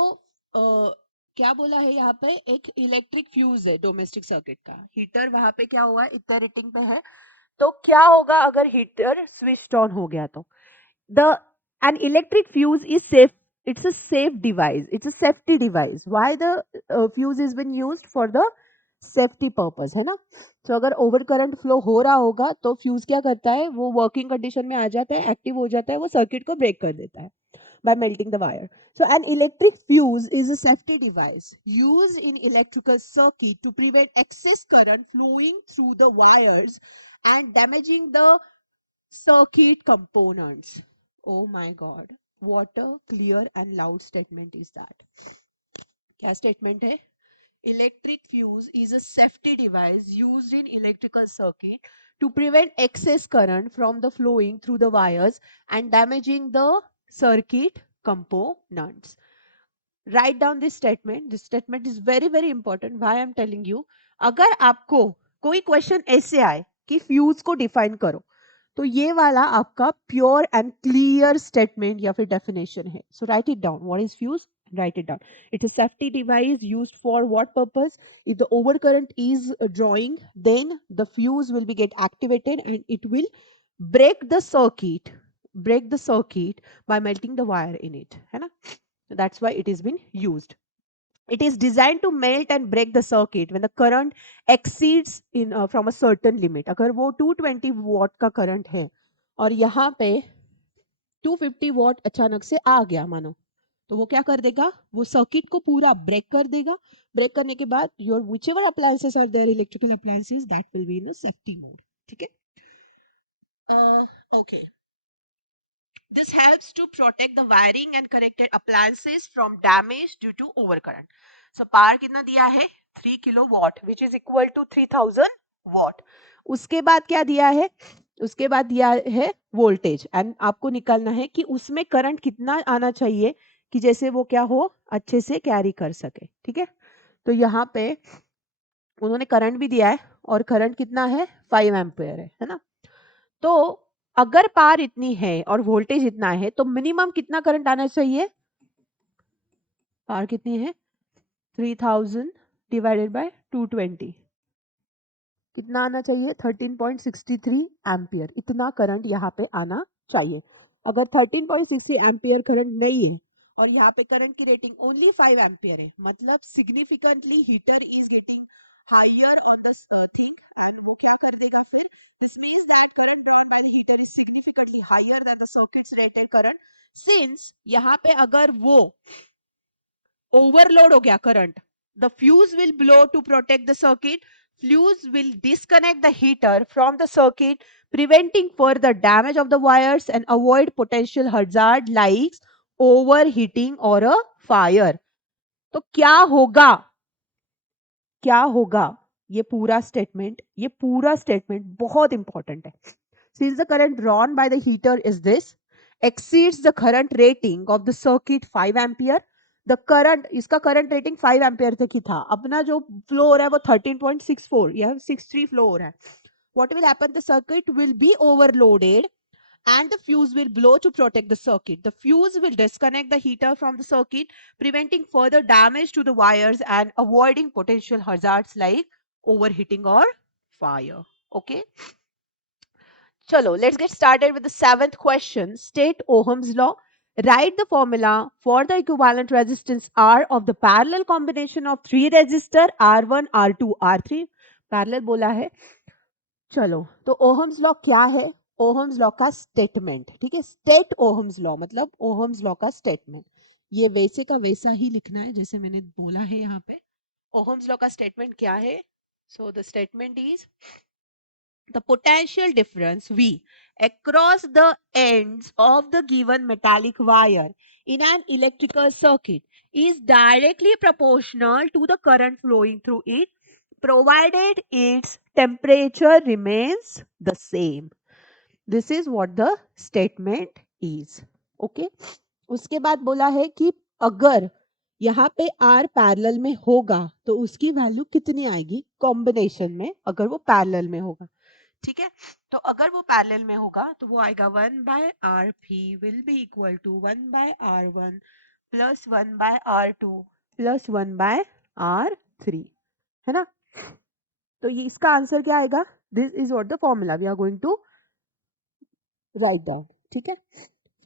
क्या बोला है यहाँ पे? एक इलेक्ट्रिक फ्यूज है डोमेस्टिक सर्किट का. हीटर वहां पे क्या हुआ है? इतना रेटिंग पे है. तो क्या होगा अगर हीटर स्विच ऑन हो गया तो? The an electric fuse is safe. It's a safe device. It's a safety device. Why the fuse is been used? For the safety purpose, है ना? तो अगर ओवर करंट फ्लो हो रहा होगा तो फ्यूज क्या करता है? वो वर्किंग कंडीशन में आ जाता है, एक्टिव हो जाता है, वो सर्किट को ब्रेक कर देता है. by melting the wire. So an electric fuse is a safety device used in electrical circuit to prevent excess current flowing through the wires and damaging the circuit components. Oh my God, what a clear and loud statement is that. क्या statement है? Electric fuse is a safety device used in electrical circuit to prevent excess current from the flowing through the wires and damaging the circuit components. Write down this statement. This statement is very very important. Why I am telling you? अगर आपको कोई क्वेश्चन ऐसे आए कि फ्यूज को डिफाइन करो, तो ये वाला आपका प्योर एंड क्लियर स्टेटमेंट या फिर डेफिनेशन है. So write it down. What is fuse? Write it down. It's a safety device used for what purpose? If the overcurrent is drawing, then the fuse will be get activated and it will break the circuit, by melting the wire in it. है ना? That's why it has been used. It is designed to melt and break the circuit when the current exceeds in from a certain limit. अगर वो 220 वॉट का करंट है और यहाँ पे 250 वॉट अचानक से आ गया मानो, तो वो क्या कर देगा? वो सर्किट को पूरा ब्रेक कर देगा. ब्रेक करने के बाद your whichever appliances are there, electrical appliances, that will be in a safety mode. ठीक है? Okay. This helps to protect the wiring and connected appliances from damage due to overcurrent. So power कितना दिया है? 3 kilowatt, which is equal to 3000 watt. उसके बाद क्या दिया है? उसके बाद दिया है वोल्टेज, एंड आपको निकालना है कि उसमें करंट कितना आना चाहिए कि जैसे वो क्या हो, अच्छे से कैरी कर सके. ठीक है? तो यहाँ पे उन्होंने करंट भी दिया है और करंट कितना है? 5 एम्पियर है ना? तो अगर पावर इतनी है और वोल्टेज इतना है तो मिनिमम कितना करंट आना चाहिए? पावर कितनी है? 3000 डिवाइडेड बाय 220, कितना आना चाहिए? 13.63 एम्पियर. इतना करंट यहाँ पे आना चाहिए. अगर 13.63 एम्पियर करंट नहीं है और यहाँ पे करंट की रेटिंग ओनली 5 एम्पियर है, मतलब significantly heater is getting higher on the thing, and वो क्या कर देगा फिर? This means that current drawn by the heater is significantly higher than the circuits rated current. Since यहाँ पे अगर वो ओवरलोड हो गया current, the fuse will blow to protect the circuit. Fuse will disconnect the heater from the circuit, preventing further damage of the wires and avoid potential hazard like overheating or a fire. तो क्या होगा? क्या होगा? ये पूरा स्टेटमेंट बहुत इंपॉर्टेंट है. Since the current drawn by the heater is this exceeds the current rating of the circuit 5 ampere, the current, इसका current rating 5 ampere तक ही था, अपना जो flow हो रहा है वो 13.64 या 63 flow हो रहा है. What will happen? The circuit will be overloaded and the fuse will blow to protect the circuit. The fuse will disconnect the heater from the circuit, preventing further damage to the wires and avoiding potential hazards like overheating or fire. Okay. Chalo, let's get started with the 7th question. State Ohm's law. Write the formula for the equivalent resistance R of the parallel combination of 3 resistor R1, R2, R3. Parallel बोला है. चलो, तो ओहम्स लॉ क्या है? ओहम्स लॉ का स्टेटमेंट. ठीक है? स्टेट ओहम्स लॉ मतलब ओहम्स लॉ का स्टेटमेंट. ये वैसे का वैसा ही लिखना है जैसे मैंने बोला है यहाँ पे. ओहम्स लॉ का स्टेटमेंट क्या है? So the statement is the potential difference V across the ends of the given metallic wire in an electrical circuit is directly proportional to the current flowing through it, provided its temperature remains the same. This is what the statement is. Okay. उसके बाद बोला है कि अगर यहाँ पे R पैरेलल में होगा तो उसकी वैल्यू कितनी आएगी कॉम्बिनेशन में, अगर वो पैरेलल में होगा. ठीक है? तो अगर वो पैरेलल में होगा तो वो आएगा 1/RP will be equal to 1/R1 plus 1/R2 plus 1/R3. है ना? तो ये इसका आंसर क्या आएगा? This is what the formula we are going to write down. ठीक है?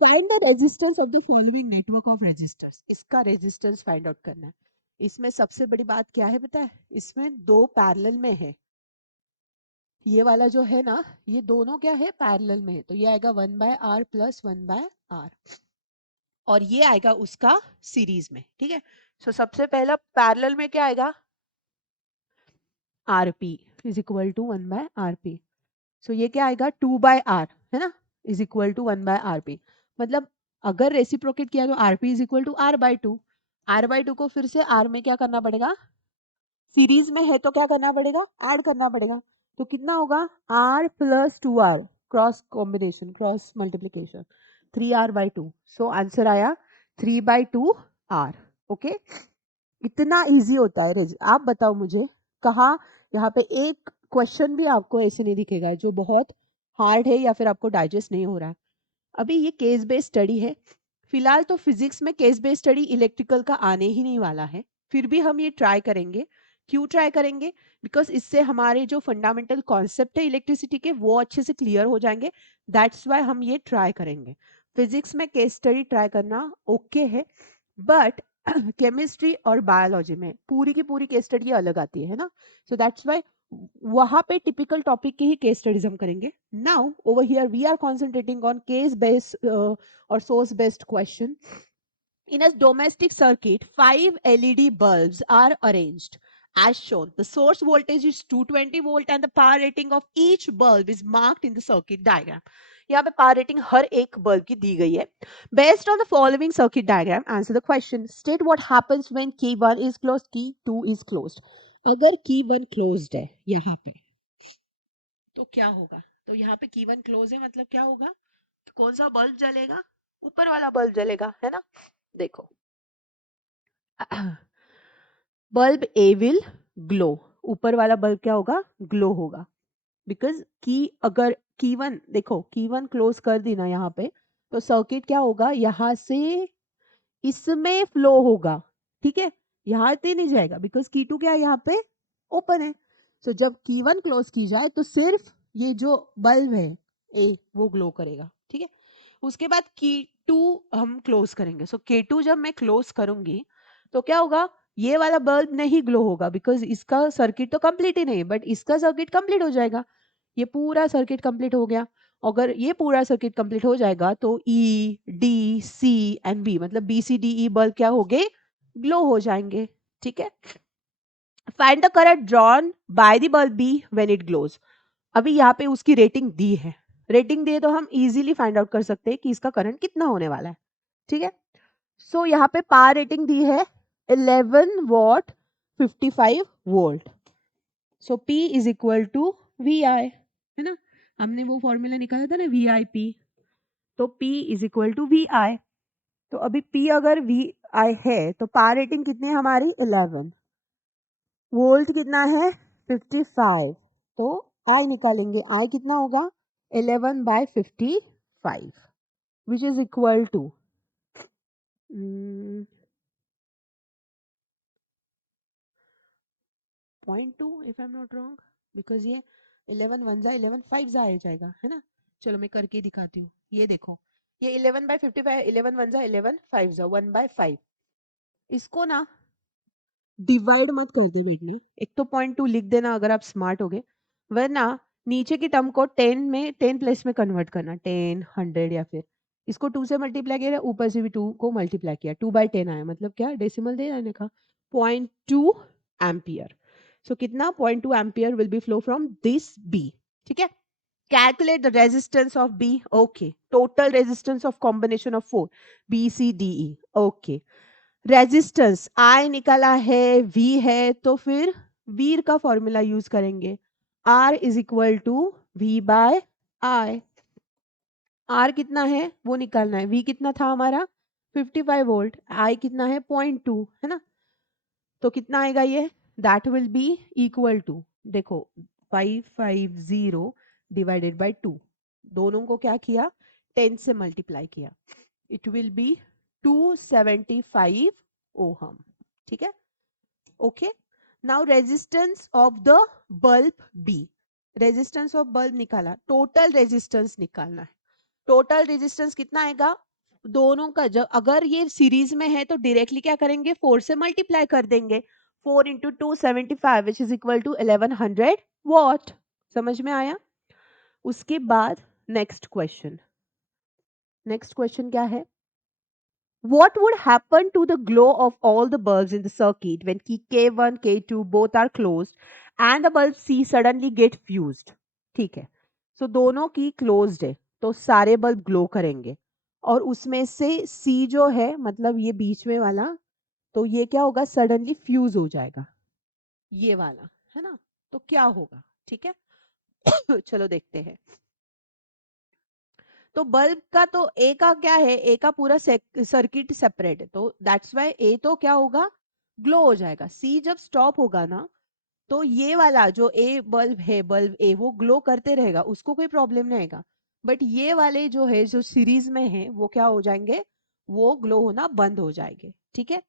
Find the resistance of the following network of resistors. इसका रेजिस्टेंस फाइंड आउट करना है. इसमें सबसे बड़ी बात क्या है पता है? इसमें दो पैरेलल में है. ये वाला जो है ना, ये दोनों क्या है? पैरेलल में है. तो ये आएगा 1/R प्लस 1/R. और ये आएगा उसका सीरीज में, ठीक है। सो सबसे पहला पैरेलल में क्या आएगा, RP is equal to 1/rp। So ये क्या आएगा 2/r, है ना, इज इक्वल टू 1/rp। मतलब अगर रेसिप्रोकेट किया तो rp is equal to r/2। r/2 को फिर से r में क्या करना पड़ेगा, सीरीज में है तो क्या करना पड़ेगा, ऐड करना पड़ेगा। तो कितना होगा, r plus 2r, cross combination, cross multiplication, 3r/2। So answer आया 3/2r। ओके, इतना इजी होता है। आप बताओ मुझे, कहाँ यहाँ पे एक क्वेश्चन भी आपको ऐसे नहीं दिखेगा जो बहुत हार्ड है या फिर आपको डाइजेस्ट नहीं हो रहा है। अभी ये केस बेस्ड स्टडी है, फिलहाल तो फिजिक्स में केस बेस्ड स्टडी इलेक्ट्रिकल का आने ही नहीं वाला है, फिर भी हम ये ट्राई करेंगे। क्यों ट्राई करेंगे, बिकॉज इससे हमारे जो फंडामेंटल कॉन्सेप्ट है इलेक्ट्रिसिटी के वो अच्छे से क्लियर हो जाएंगे। दैट्स वाई हम ये ट्राई करेंगे। फिजिक्स में केस स्टडी ट्राई करना ओके है, बट केमिस्ट्री और बायोलॉजी में पूरी की पूरी केस स्टडी अलग आती है ना। सो दैट्स वाई वहां पे टिपिकल टॉपिक की ही केस स्टडीज हम करेंगे। Now over here we are concentrating on case based or source based question. In a domestic circuit, 5 LED bulbs are arranged as shown. The source voltage is 220 volt and the power rating of each bulb is marked in the circuit diagram. यहाँ पे पावर रेटिंग हर एक बल्ब की दी गई है। Based on the following circuit diagram, answer the question. State what happens when key 1 is closed, key 2 is closed. अगर key 1 closed है यहाँ पे तो क्या होगा, तो यहाँ पे key 1 close है मतलब क्या होगा, कौन सा बल्ब जलेगा, ऊपर वाला बल्ब जलेगा, है ना। देखो बल्ब ए विल ग्लो, ऊपर वाला बल्ब क्या होगा, ग्लो होगा। बिकॉज की अगर की वन, देखो की वन क्लोज कर दी ना यहाँ पे, तो सर्किट क्या होगा, यहाँ से इसमें फ्लो होगा, ठीक है, यहाँ पे नहीं जाएगा बिकॉज की टू क्या है यहाँ पे ओपन है। सो जब की वन क्लोज की जाए तो सिर्फ ये जो बल्ब है ए वो ग्लो करेगा, ठीक है। उसके बाद की टू हम क्लोज करेंगे। सो के टू जब मैं क्लोज करूंगी तो क्या होगा, ये वाला बल्ब नहीं ग्लो होगा बिकॉज इसका सर्किट तो कंप्लीट ही नहीं, बट इसका सर्किट कंप्लीट हो जाएगा। ये पूरा सर्किट कंप्लीट हो गया। अगर ये पूरा सर्किट कंप्लीट हो जाएगा तो E D C and B, मतलब B C D E bulb क्या हो गए, ग्लो हो जाएंगे, ठीक है। Find the current drawn by the bulb B when it glows. अभी यहाँ पे उसकी रेटिंग दी है, रेटिंग दी है तो हम इजीली फाइंड आउट कर सकते हैं कि इसका करंट कितना होने वाला है, ठीक है। सो यहाँ पे पावर रेटिंग दी है 11 watt 55 volt. So P is equal to V I, है ना, हमने वो फॉर्मूला निकाला था ना वी आई पी, तो P is equal to V I. तो अभी P अगर वी आई है तो पावर रेटिंग कितनी है हमारी 11, वोल्ट कितना है 55, तो I निकालेंगे, I कितना होगा 11/55 which is equal to 0.2 if I am not wrong, because ये 11 1 जा 11 5 जा आ जाएगा, है ना। चलो मैं करके दिखाती हूँ, ये देखो ये 11/55, 11 1 जा 11 5 जा 1/5। इसको ना डिवाइड मत कर दे बेटने, एक तो 0.2 लिख देना अगर आप स्मार्ट हो गए, वरना नीचे की टर्म को 10 में 10 प्लेस में कन्वर्ट करना, 10 100 या फिर इसको 2 से मल्टीप्लाई किया, ऊपर से भी 2 को मल्टीप्लाई किया, 2/10 आया, मतलब क्या डेसिमल दे रहने का 0.2 एम्पियर। सो कितना 0.2 ampere will be flow from this B, ठीक है। Calculate the resistance of B. Okay. Total resistance of combination of 4. B, C, D, E. Okay. Resistance I निकाला है, V है, तो फिर V का फॉर्मूला यूज करेंगे, R is equal to V/I। R कितना है वो निकालना है, V कितना था हमारा 55 वोल्ट, I कितना है 0.2, है ना। तो कितना आएगा ये, that will be equal to, देखो 550 डिवाइडेड बाय 2, दोनों को क्या किया 10 से मल्टीप्लाई किया, इट विल बी 275 ओहम, ठीक है। Okay, now resistance of the bulb B, resistance of bulb निकाला, टोटल रेजिस्टेंस निकालना है। टोटल रेजिस्टेंस कितना आएगा, दोनों का जब अगर ये सीरीज में है तो डायरेक्टली क्या करेंगे 4 से मल्टीप्लाई कर देंगे, 4 into 275 which is equal to 1100 watt. समझ में आया। उसके बाद नेक्स्ट क्वेश्चन, नेक्स्ट क्वेश्चन क्या है, What would happen to the glow of all the bulbs in the circuit when key K1, K2 both are closed and the bulb C suddenly get fused? ठीक है, so दोनों की closed है तो सारे बल्ब ग्लो करेंगे और उसमें से C जो है मतलब ये बीच में वाला तो ये क्या होगा सडनली फ्यूज हो जाएगा ये वाला है ना तो क्या होगा ठीक है चलो देखते हैं तो बल्ब का तो ए का क्या है ए का पूरा सर्किट सेपरेट है तो दैट्स वाई ए तो क्या होगा ग्लो हो जाएगा सी जब स्टॉप होगा ना तो ये वाला जो ए बल्ब है बल्ब ए वो ग्लो करते रहेगा उसको कोई प्रॉब्लम नहीं आएगा बट ये वाले जो है जो सीरीज में है वो क्या हो जाएंगे वो ग्लो होना बंद हो जाएंगे ठीक है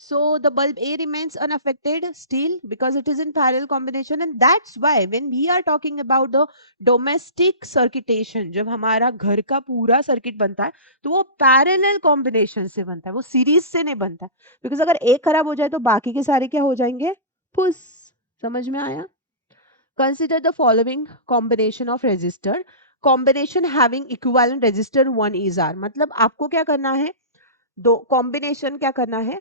so the bulb A remains unaffected still because it is in parallel combination and that's why when we are talking about the domestic circuitation जब हमारा घर का पूरा सर्किट बनता है तो वो पैरेलल कॉम्बिनेशन से बनता है वो सीरीज से नहीं बनता बिकॉज अगर एक खराब हो जाए तो बाकी के सारे क्या हो जाएंगे फुस समझ में आया consider the following combination of resistor combination having equivalent resistor 1 is R मतलब आपको क्या करना है दो कॉम्बिनेशन क्या करना है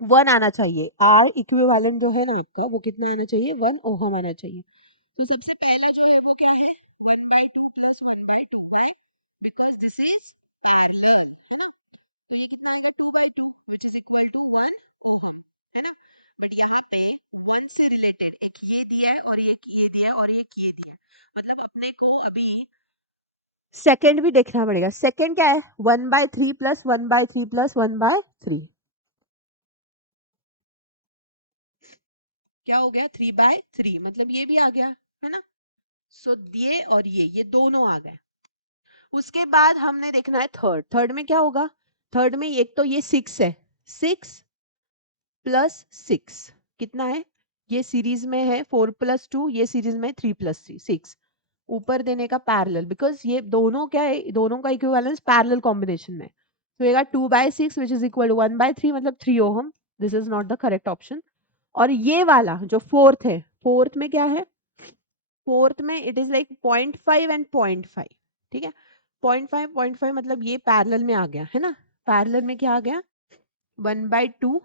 1 आना चाहिए आर इक्विवेलेंट जो है ना आपका वो कितना आना चाहिए 1 ओहम आना चाहिए तो सबसे पहला जो है वो क्या है 1/2 plus 1/2 by because this is parallel है ना तो ये कितना आएगा 2/2 which is equal to 1 ohm है ना बट यहाँ पे 1 से रिलेटेड एक ये दिया है और एक ये दिया है और एक ये दिया है मतलब अपने को अभी सेकंड भी देखना पड़ेगा सेकंड क्या है 1/3 प्लस 1/3 प्लस 1/3 क्या हो गया 3/3 मतलब ये भी आ गया है ना सो ये और ये दोनों आ गए उसके बाद हमने देखना है थर्ड थर्ड में क्या होगा थर्ड में एक तो ये 6 है 6 + 6 कितना है ये सीरीज में है 4 + 2 ये सीरीज में 3 + 3 6 ऊपर देने का पैरेलल बिकॉज ये दोनों क्या है दोनों का इक्विवेलेंस पैरेलल कॉम्बिनेशन में तो ये 2/6 विच इज इक्वल टू 1/3 मतलब 3 ohm this is not the correct option और ये वाला जो फोर्थ है फोर्थ में क्या है फोर्थ में इट इज लाइक 0.5 एंड 0.5 ठीक है 0.5 मतलब ये पैरेलल में आ गया है ना पैरेलल में क्या आ गया 1/2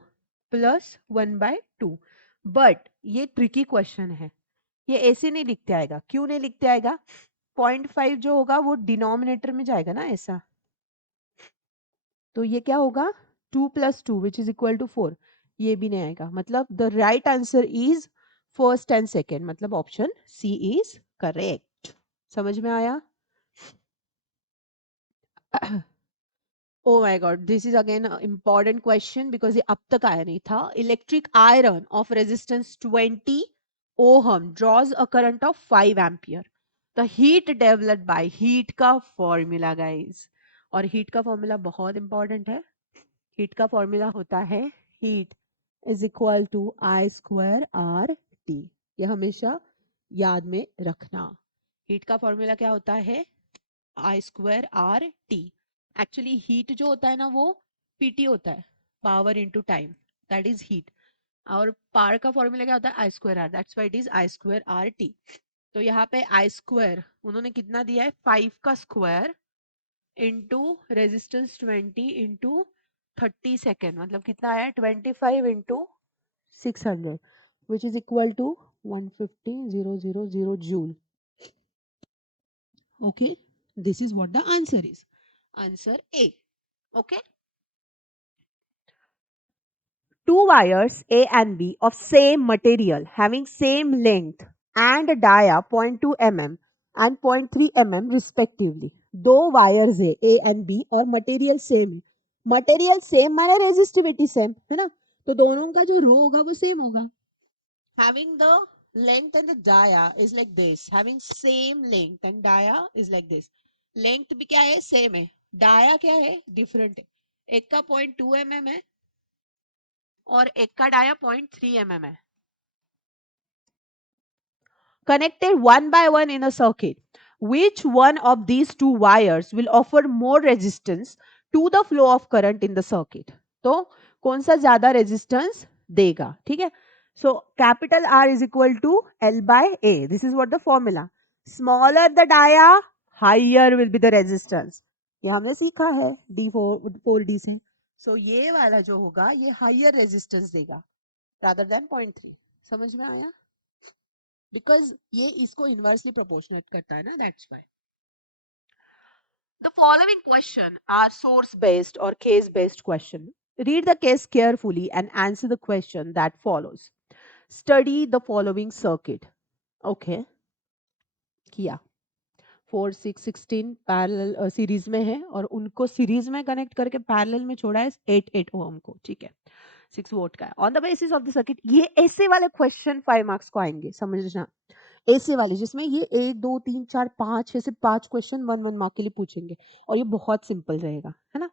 प्लस 1/2 बट ये ट्रिकी क्वेश्चन है ये ऐसे नहीं लिखते आएगा क्यों नहीं लिखते आएगा 0.5 जो होगा वो डिनोमिनेटर में जाएगा ना ऐसा तो ये क्या होगा 2 + 2 विच इज इक्वल टू 4 ये भी नहीं आएगा मतलब the right answer is first and second मतलब ऑप्शन सी इज करेक्ट समझ में आया Oh my God, this is again an important question because ये अब तक आया नहीं था. Electric iron of resistance 20 ohm draws a current of 5 ampere. The heat developed by heat का formula guys. और heat का formula बहुत important है. Heat का formula होता है heat is equal to I square RT. ये हमेशा याद में रखना. Heat का formula क्या होता है I square RT. Actually heat जो होता है ना वो पीटी होता है power into time that is heat और पावर का फॉर्मूला क्या होता है I square R that's why it is I square R T तो यहाँ पे आई स्क्वायर उन्होंने कितना दिया है 5 का square into resistance 20 into 30 second मतलब कितना आया 25 into 600 which is equal to 150,000 joule. Okay, this is what the answer is. Answer A. Okay. Two wires A and B of same material having same length and a dia 0.2 mm and 0.3 mm respectively. दो wires है A and B और material same है. Material same माने resistivity same है ना तो दोनों का जो रो होगा वो same होगा. Having the length and the dia is like this. Having same length and dia is like this. Length भी क्या है same है. Dia क्या है different है. एक का 0.2 mm है और एक का डाया 0.3 mm है connected one by one in a circuit. Which one of these two wires will offer more resistance to the flow of current in the circuit? तो कौन सा ज्यादा रेजिस्टेंस देगा ठीक है so capital R is equal to L by A. This is what the formula. Smaller the dia, higher will be the resistance. ये हमने सीखा है D4D से सो ये वाला जो होगा ये हायर रेजिस्टेंस देगा रादर देन 0.3. समझ में आया? बिकॉज ये इसको इनवर्सली प्रोपोर्शनेट करता है ना, that's why. The following question are source based or case based question. Read the case carefully and answer the question that follows. Study the following circuit. Okay, किया. 4 6 16 पैरेलल सीरीज में है और उनको सीरीज में कनेक्ट करके पैरेलल में छोड़ा है 8 8 ओम को. ठीक है, 6 वोल्ट का है. On the basis of the circuit, ये ऐसे वाले क्वेश्चन 5 मार्क्स को आएंगे, समझना. ऐसे वाले जिसमें ये 1 2 3 4 5 ऐसे 5 क्वेश्चन 1 1 मार्क के लिए पूछेंगे और ये बहुत सिंपल रहेगा, है ना.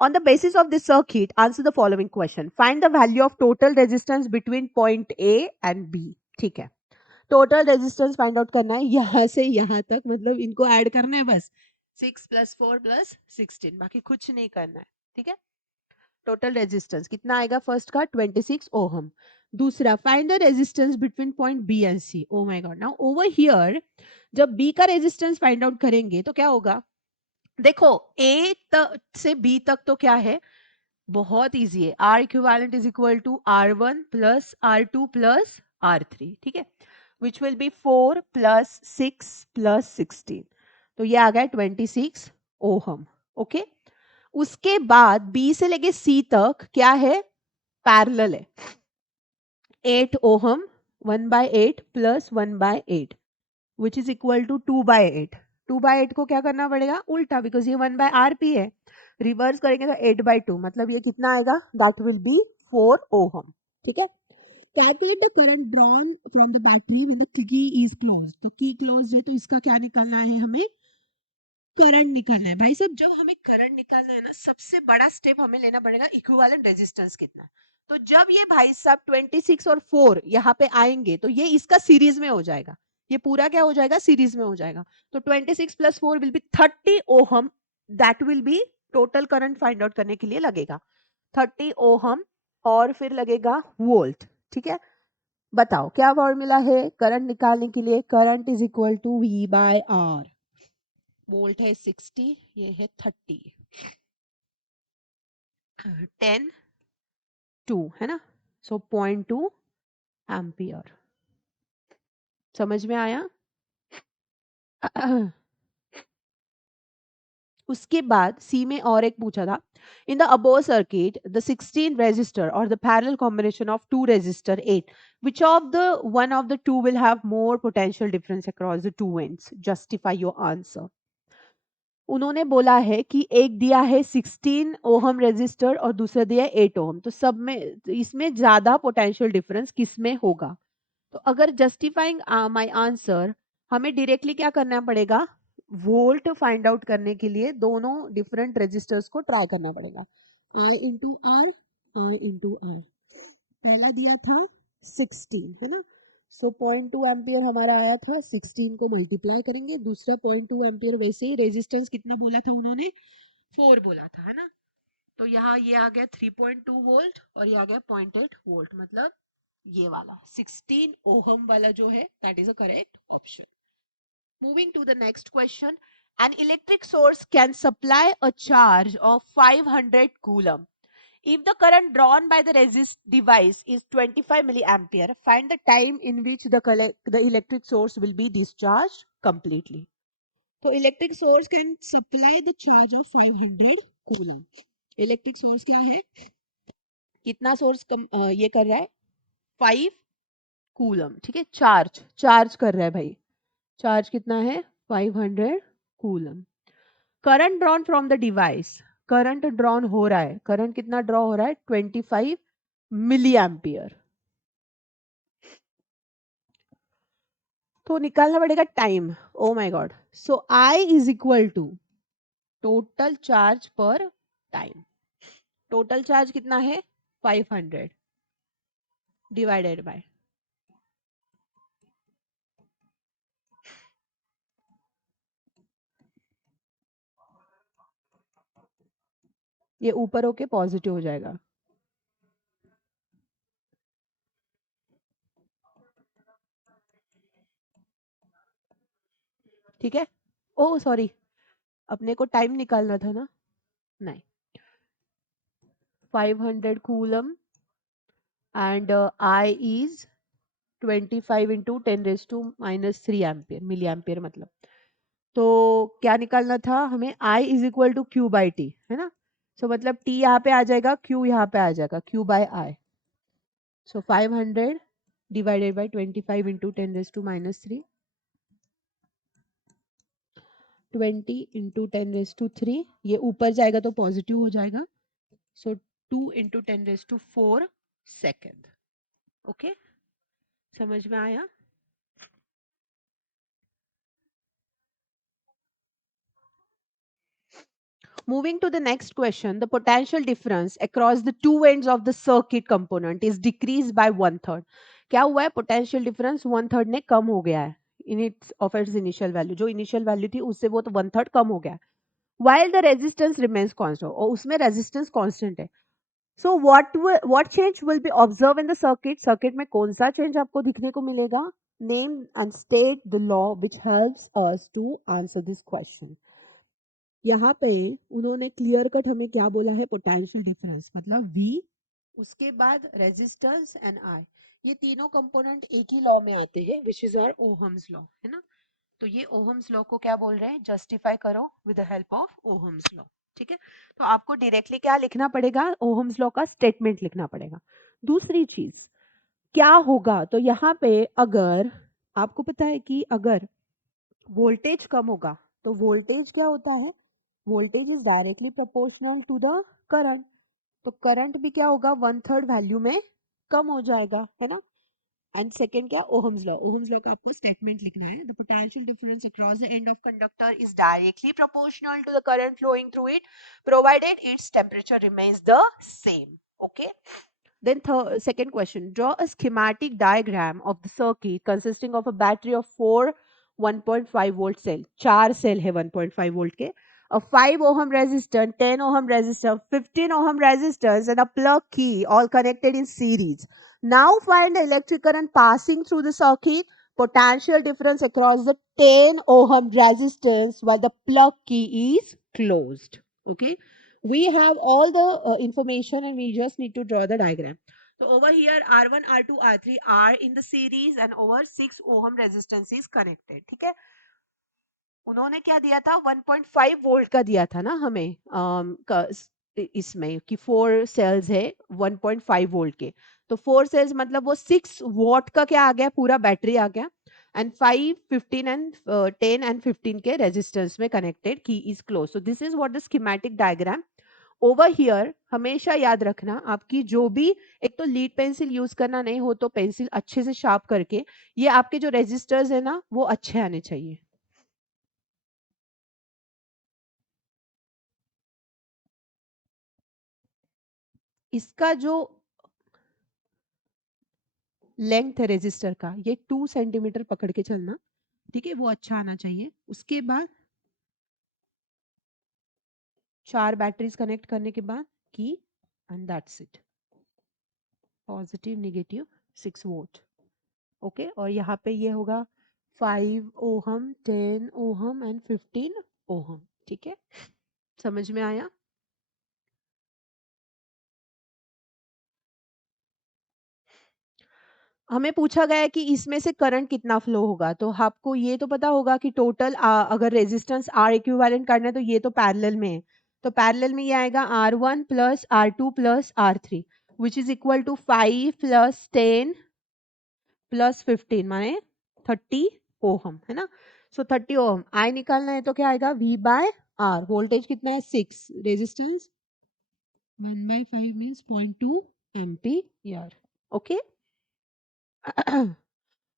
On the basis of this circuit, answer the following question. Find the value of total resistance between point A and B. ठीक है, टोटल रेजिस्टेंस फाइंड आउट करना है यहाँ से यहाँ तक, मतलब इनको ऐड करना है बस. 6 + 4 + 16, बाकी कुछ नहीं करना है. ठीक है, टोटल रेजिस्टेंस कितना आएगा? फर्स्ट का 26 ओहम. दूसरा, find the resistance between point B and C. Oh my god, now over here जब बी का रेजिस्टेंस फाइंड आउट करेंगे तो क्या होगा? देखो, ए से बी तक तो क्या है, बहुत इजी है. R equivalent is equal to R1 + R2 + R3. ठीक है, विच विल बी 4 + 6 + 16. तो ये आ गया 26 ओहम. ओके, उसके बाद बी से लेके सी तक क्या है? पैरेलल है. 8 ohm 1/8 + 1/8 which is equal to 2/8. 2/8 को क्या करना पड़ेगा? उल्टा, बिकॉज ये 1/RP है. रिवर्स करेंगे तो 8/2, मतलब ये कितना आएगा? That will B 4 ohm. ठीक है, calculate the current drawn from the battery when the key is closed. तो की क्लोज्ड है तो इसका क्या निकालना है? हमें करंट निकालना है. भाई साहब, जब हमें करंट निकालना है ना, सबसे बड़ा स्टेप हमें लेना पड़ेगा इक्विवेलेंट रेजिस्टेंस कितना है. तो जब ये भाई साहब 26 और 4 यहाँ पे आएंगे तो ये इसका सीरीज में हो जाएगा. ये पूरा क्या हो जाएगा? सीरीज में हो जाएगा. तो 26 + 4 will be 30 ohm. That will B total current find out करने के लिए लगेगा 30 ओहम. और फिर लगेगा वोल्ट. ठीक है, बताओ क्या फॉर्मूला है करंट निकालने के लिए? Current is equal to V/R. Volt है 60, ये है 30. 10 2 है ना, सो 0.2 एम्पियर. समझ में आया? उसके बाद सी में और एक पूछा था. In the above circuit the 16 resistor और the parallel combination of 2 resistor 8, which of the one of the two will have more potential difference across the two ends? Justify your answer. उन्होंने बोला है कि एक दिया है 16 ओहम रेजिस्टर और दूसरा दिया है 8 ओहम. तो सब में इसमें ज्यादा पोटेंशियल डिफरेंस किस में होगा? तो अगर जस्टिफाइंग माय आंसर, हमें डायरेक्टली क्या करना पड़ेगा? वोल्ट फाइंड आउट करने के लिए दोनों डिफरेंट रेजिस्टर्स को ट्राई करना पड़ेगा. I into R, I into R. पहला दिया था 16, है ना, सो 0.2 एम्पियर हमारा आया था. 16 को मल्टीप्लाई करेंगे, दूसरा 0.2 एम्पियर. वैसे ही रेजिस्टेंस कितना बोला था उन्होंने? 4 बोला था, है ना. तो यहाँ ये आ गया 3.2 वोल्ट और ये आ गया 0.8 वोल्ट. मतलब ये वाला 16 ओहम वाला जो है that is a correct option. Moving to the next question. An electric source can supply a charge of 500 coulomb. If the current drawn by the resist device is 25 milliampere, find the time in which the electric source will be discharged completely. So electric source can supply the charge of 500 coulomb. Electric source क्या है? कितना सोर्स ये कर रहा है? 5 कूलम. ठीक है, चार्ज कर रहा है भाई. चार्ज कितना है? 500 coulomb. Current drawn from the device, current drawn हो रहा है. करंट कितना ड्रॉ हो रहा है? 25 मिली एम्पियर. तो निकालना पड़ेगा time. Oh my god. So I is equal to total charge per time. Total charge कितना है? 500 डिवाइडेड बाय, ये ऊपर होके पॉजिटिव हो जाएगा. ठीक है. ओ सॉरी, अपने को टाइम निकालना था ना. नहीं, 500 coulomb and I is 25 into 10 raised to minus 3 ampere milliampere मतलब। तो क्या निकालना था हमें I is equal to Q by T, है ना। सो मतलब T यहाँ पे आ जाएगा, Q यहाँ पे आ जाएगा, Q by I। So 500 divided by 25 into 10 raise to minus 3, 20 into 10 raise to 3, ये ऊपर जाएगा तो पॉजिटिव हो जाएगा। So 2 into 10 raise to 4 second. Okay, समझ में आया। Moving to the next question, the potential difference across the two ends of the circuit component is decreased by one third. क्या हुआ है, potential difference one third ने कम हो गया है in its of its initial value, जो initial value थी उससे वो तो one third कम हो गया है, while the resistance remains constant, और उसमें resistance constant है। So what change will be observed in the circuit? Circuit में कौन सा change आपको दिखने को मिलेगा? Name and state the law which helps us to answer this question. यहाँ पे उन्होंने क्लियर कट हमें क्या बोला है, पोटेंशियल डिफरेंस मतलब V, उसके बाद रेजिस्टेंस एंड I, ये तीनों कंपोनेंट एक ही लॉ में आते हैं which is our Ohm's law, है ना। तो ये ओहम्स लॉ को क्या बोल रहे हैं, जस्टिफाई करो with the help of Ohm's law. ठीक है, तो आपको डायरेक्टली क्या लिखना पड़ेगा, ओहम्स लॉ का स्टेटमेंट लिखना पड़ेगा। दूसरी चीज क्या होगा, तो यहाँ पे अगर आपको पता है कि अगर वोल्टेज कम होगा तो वोल्टेज क्या होता है, voltage is directly proportional to the current, तो करंट भी क्या होगा, वन थर्ड वैल्यू में कम हो जाएगा, है ना। एंड सेकंड क्या, ओहम्स लॉ, ओहम्स लॉ का आपको स्टेटमेंट लिखना है, the potential difference across the end of conductor is directly proportional to the current flowing through it provided its temperature remains the same. Okay, then second question, draw a schematic diagram of the circuit consisting of a battery of 4 1.5 volt cell, 4 cell है 1.5 volt के, a 5 ohm resistor, 10 ohm resistor, 15 ohm resistors and a plug key all connected in series. Now find the electric current passing through the circuit, potential difference across the 10 ohm resistance while the plug key is closed. Okay, we have all the information and we just need to draw the diagram. So over here R1, R2, R3 are in the series and over 6 ohm resistance is connected. ठीक है, उन्होंने क्या दिया था, 1.5 वोल्ट का दिया था ना हमें इसमें कि 4 सेल्स है 1.5 वोल्ट के, तो 4 सेल्स मतलब वो 6 वॉट का क्या आ गया, पूरा बैटरी आ गया, एंड 5 15 एंड 10 एंड 15 के रेजिस्टेंस में कनेक्टेड, की is close. So this is what the schematic diagram over here. हमेशा याद रखना आपकी जो भी, एक तो लीड पेंसिल यूज करना, नहीं हो तो पेंसिल अच्छे से शार्प करके, ये आपके जो रेजिस्टर्स है ना वो अच्छे आने चाहिए। इसका जो लेंथ है रेजिस्टर का, ये 2 सेंटीमीटर पकड़ के चलना, ठीक है, वो अच्छा आना चाहिए। उसके बाद 4 बैटरीज कनेक्ट करने के बाद की, and that's it, positive negative 6 volt. Okay, और यहाँ पे ये होगा 5 ओहम 10 ओहम एंड 15 ओहम। ठीक है, समझ में आया। हमें पूछा गया है कि इसमें से करंट कितना फ्लो होगा, तो आपको ये तो पता होगा कि टोटल अगर रेजिस्टेंस आर इक्विवेलेंट करना है तो ये तो पैरेलल में है, तो पैरेलल में ये आएगा R1 plus R2 plus R3 which is equal to 5 plus 10 plus 15 माने 30 ओहम, है ना। सो 30 ओहम आई निकालना है तो क्या आएगा, V बाय R, वोल्टेज कितना है 6, रेजिस्टेंस 1/5 मीन्स 0.2 एम्पियर। ओके,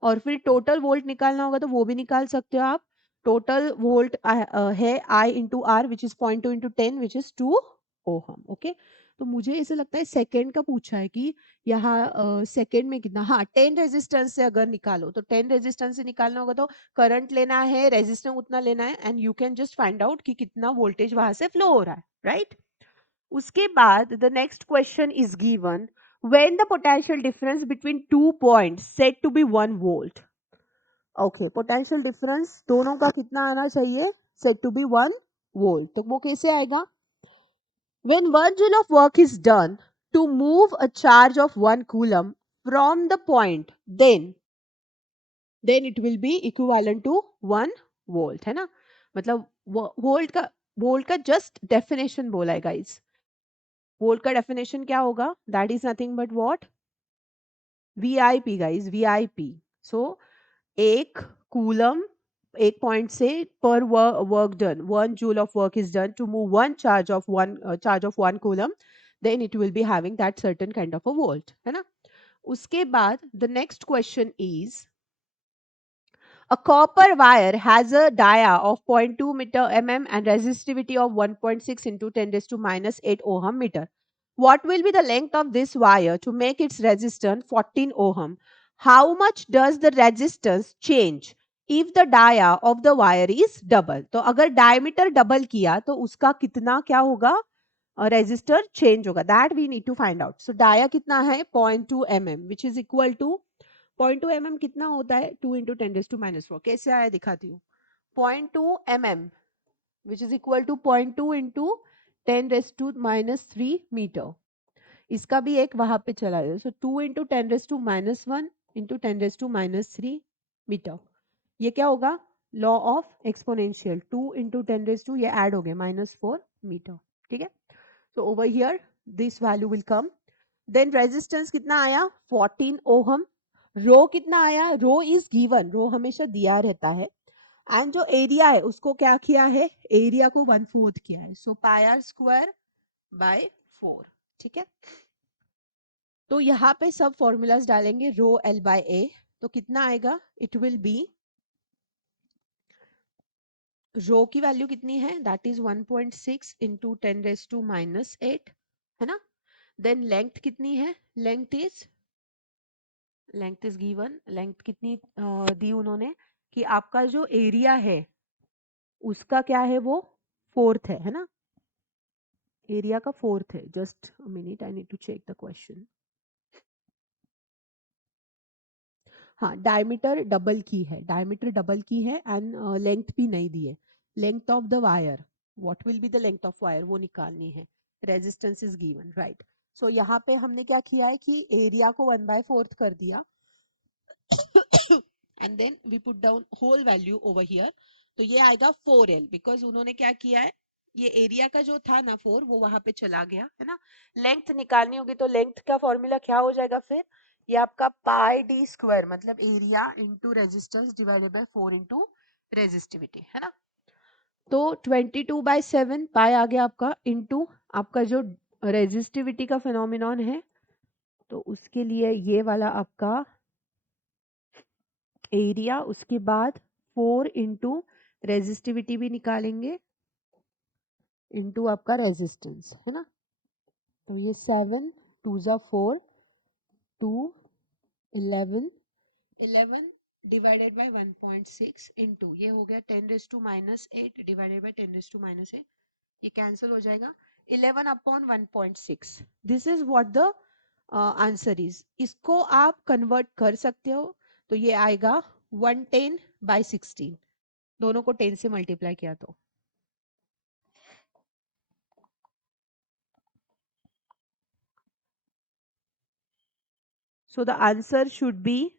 और फिर टोटल वोल्ट निकालना होगा तो वो भी निकाल सकते हो आप। टोटल वोल्ट है I into R which is 0.2 into 10 which is 2 ohm. Okay, तो मुझे ऐसा लगता है सेकेंड का पूछा है कि यहाँ सेकेंड में कितना, हाँ 10 रेजिस्टेंस से अगर निकालो तो 10 रेजिस्टेंस से निकालना होगा तो करंट लेना है, रेजिस्टेंस उतना लेना है, and you can just find out कि कितना वोल्टेज वहां से फ्लो हो रहा है, राइट। उसके बाद the next question is given, when the potential difference between 2 points said to be 1 volt. Okay, potential difference दोनों का कितना आना चाहिए, सेट टू बी 1 वोल्ट, तो वो कैसे आएगा, When 1 joule of work is done to move a charge of 1 coulomb from the point, then it will be equivalent to 1 volt, है ना? मतलब वोल्ट का जस्ट डेफिनेशन बोला है गाइस. वोल्ट का डेफिनेशन क्या होगा? That is nothing but what? VIP guys, VIP. So एक कूलम, एक पॉइंट से पर work done, 1 joule of work is done to move one charge of 1 coulomb, then it will be having that certain kind of a volt, है ना? उसके बाद the next question is, a copper wire has a dia of 0.2 meter mm and resistivity of 1.6 into 10 raised to minus 8 ohm meter. What will be the length of this wire to make its resistance 14 ohm? How much does the resistance change if the dia of the wire is double? तो अगर diameter double किया तो उसका कितना क्या होगा? Resistor change होगा. That we need to find out. So dia कितना है? 0.2 mm, which is equal to 0.2 mm कितना होता है? 2 into 10 raised to minus 4. कैसे आया दिखाती हूँ. 0.2 mm, which is equal to 0.2 into 10 raised to minus 3 meter. इसका भी एक वहां पे चला जाए. So 2 into 10 raised to minus 1 into 10 raised to minus 3 meter. ये क्या होगा? Law of exponential. 2 into 10 raised to, ये ऐड हो गए, minus 4 meter. ठीक है. So over here this value will come. Then resistance कितना आया? 14 ohm. रो कितना आया? रो इज गिवन, रो हमेशा दिया रहता है. एंड जो एरिया है उसको क्या किया है? एरिया को 1/4 किया है. सो पाई आर स्क्वायर बाय 4. ठीक है. तो यहाँ पे सब फॉर्मूलाज डालेंगे. रो एल बाय ए, तो कितना आएगा? इट विल बी, रो की वैल्यू कितनी है? That is 1.6 into 10 raise to minus 8, है ना? देन लेंथ कितनी है? Length is given. लेंथ कितनी दी उन्होंने कि आपका जो एरिया है उसका क्या है? वो फोर्थ है ना? एरिया का फोर्थ है. Just minute, I need to check the question. हाँ, डायमीटर डबल की है, डायमीटर डबल की है एंड लेंथ भी नहीं दी है. Length of the wire, what will be the length of wire, वो निकालनी है. Resistance is given, right. So यहाँ पे हमने क्या किया है कि एरिया को 1/4 कर दिया and then we put down whole value over here. तो ये आएगा 4L, बिकॉज उन्होंने क्या किया है, ये एरिया का जो था ना 4, वो वहां पे चला गया, है ना? लेंथ निकालनी होगी तो लेंथ का फॉर्मूला क्या हो जाएगा फिर? ये आपका पाई डी स्क्वायर, मतलब area into resistance divided by 4 into resistivity, है ना? तो 22/7 पाई आ गया आपका, इंटू आपका जो रेजिस्टिविटी का फिनोमिनॉन है, तो उसके लिए ये वाला आपका एरिया, उसके बाद 4 इंटू रेजिस्टिविटी भी निकालेंगे, इंटू आपका रेजिस्टेंस, है ना? तो ये 7 2 जा 4, 2 11 डिवाइडेड बाय 1.6 इंटू ये हो गया 10 raise to minus 8 divided by 10 raise to minus 8. ये कैंसिल हो जाएगा. 11 upon 1.6. This is what the answer is. इसको आप कन्वर्ट कर सकते हो. तो ये आएगा 110/16. दोनों को 10 से मल्टीप्लाई किया तो. So the answer should be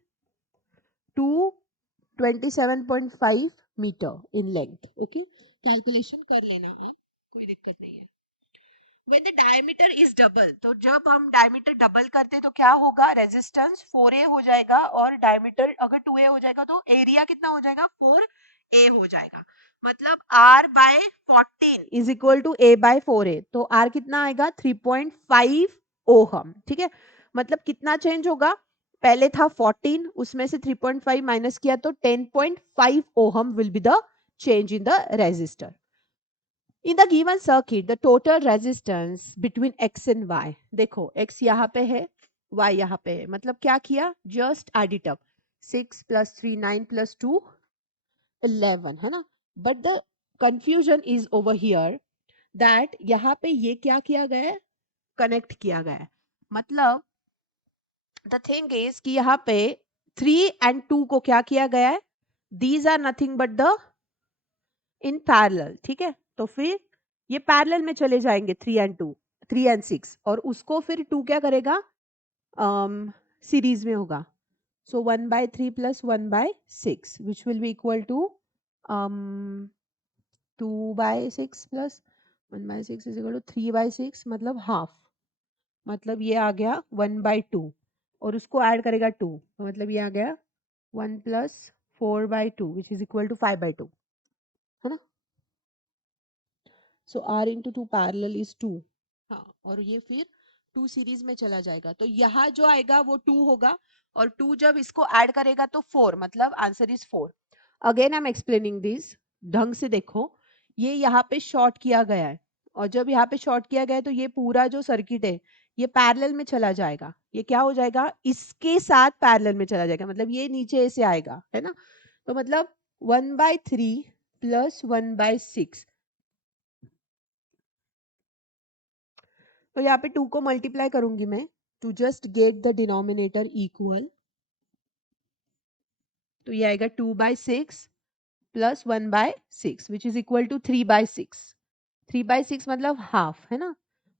227.5 meter in length. Okay, calculation कर लेना आप, कोई दिक्कत नहीं है. When the diameter is double, तो जब हम डायमीटर डबल करते तो क्या होगा? रेजिस्टेंस 4A हो जाएगा, और डायमीटर अगर 2A हो जाएगा तो एरिया कितना हो जाएगा? 4A हो जाएगा. मतलब R by 14 is equal to A by 4A. तो R कितना आएगा? 3.5 ओहम. ठीक है. मतलब कितना चेंज होगा? पहले था 14, उसमें से 3.5 माइनस किया तो 10.5 ohm will be the change in the resistor. In the given circuit, the total resistance between x and y, देखो x यहाँ पे है, y यहाँ पे है, मतलब क्या किया? Just add it up. 6 plus 3 9 plus 2 11, है ना? But the confusion is over here that यहाँ पे ये क्या किया गया है? कनेक्ट किया गया है. मतलब the thing is कि यहाँ पे 3 and 2 को क्या किया गया है? These are nothing but the in parallel. ठीक है. तो फिर ये पैरेलल में चले जाएंगे 3 एंड 2, 3 एंड 6, और उसको फिर 2 क्या करेगा, सीरीज में होगा. So 1/3 plus 1/6 which will be equal to 2/6 plus 1/6 is equal to 3/6, मतलब हाफ. मतलब ये आ गया 1/2, और उसको ऐड करेगा 2, तो मतलब ये आ गया 1 plus 4/2 which is equal to 5/2, है ना. So r into 2 parallel is 2. हाँ, और ये फिर 2 सीरीज में चला जाएगा, तो यहाँ जो आएगा वो 2 होगा, और 2 जब इसको ऐड करेगा तो 4, मतलब answer is 4. Again I am explaining this, ढंग से देखो. ये यहाँ पे शॉर्ट किया गया है, और जब यहाँ पे शॉर्ट किया गया है तो ये पूरा जो सर्किट है ये पैरेलल में चला जाएगा. ये क्या हो जाएगा, इसके साथ पैरेलल में चला जाएगा, मतलब ये नीचे ऐसे आएगा, है ना. तो मतलब 1/3 प्लस 1/6, तो यहाँ पे 2 को मल्टीप्लाई करूंगी मैं, to just get the denominator equal. तो ये आएगा 2/6 plus 1/6 which is equal to 3/6. 3/6 मतलब हाफ, है ना.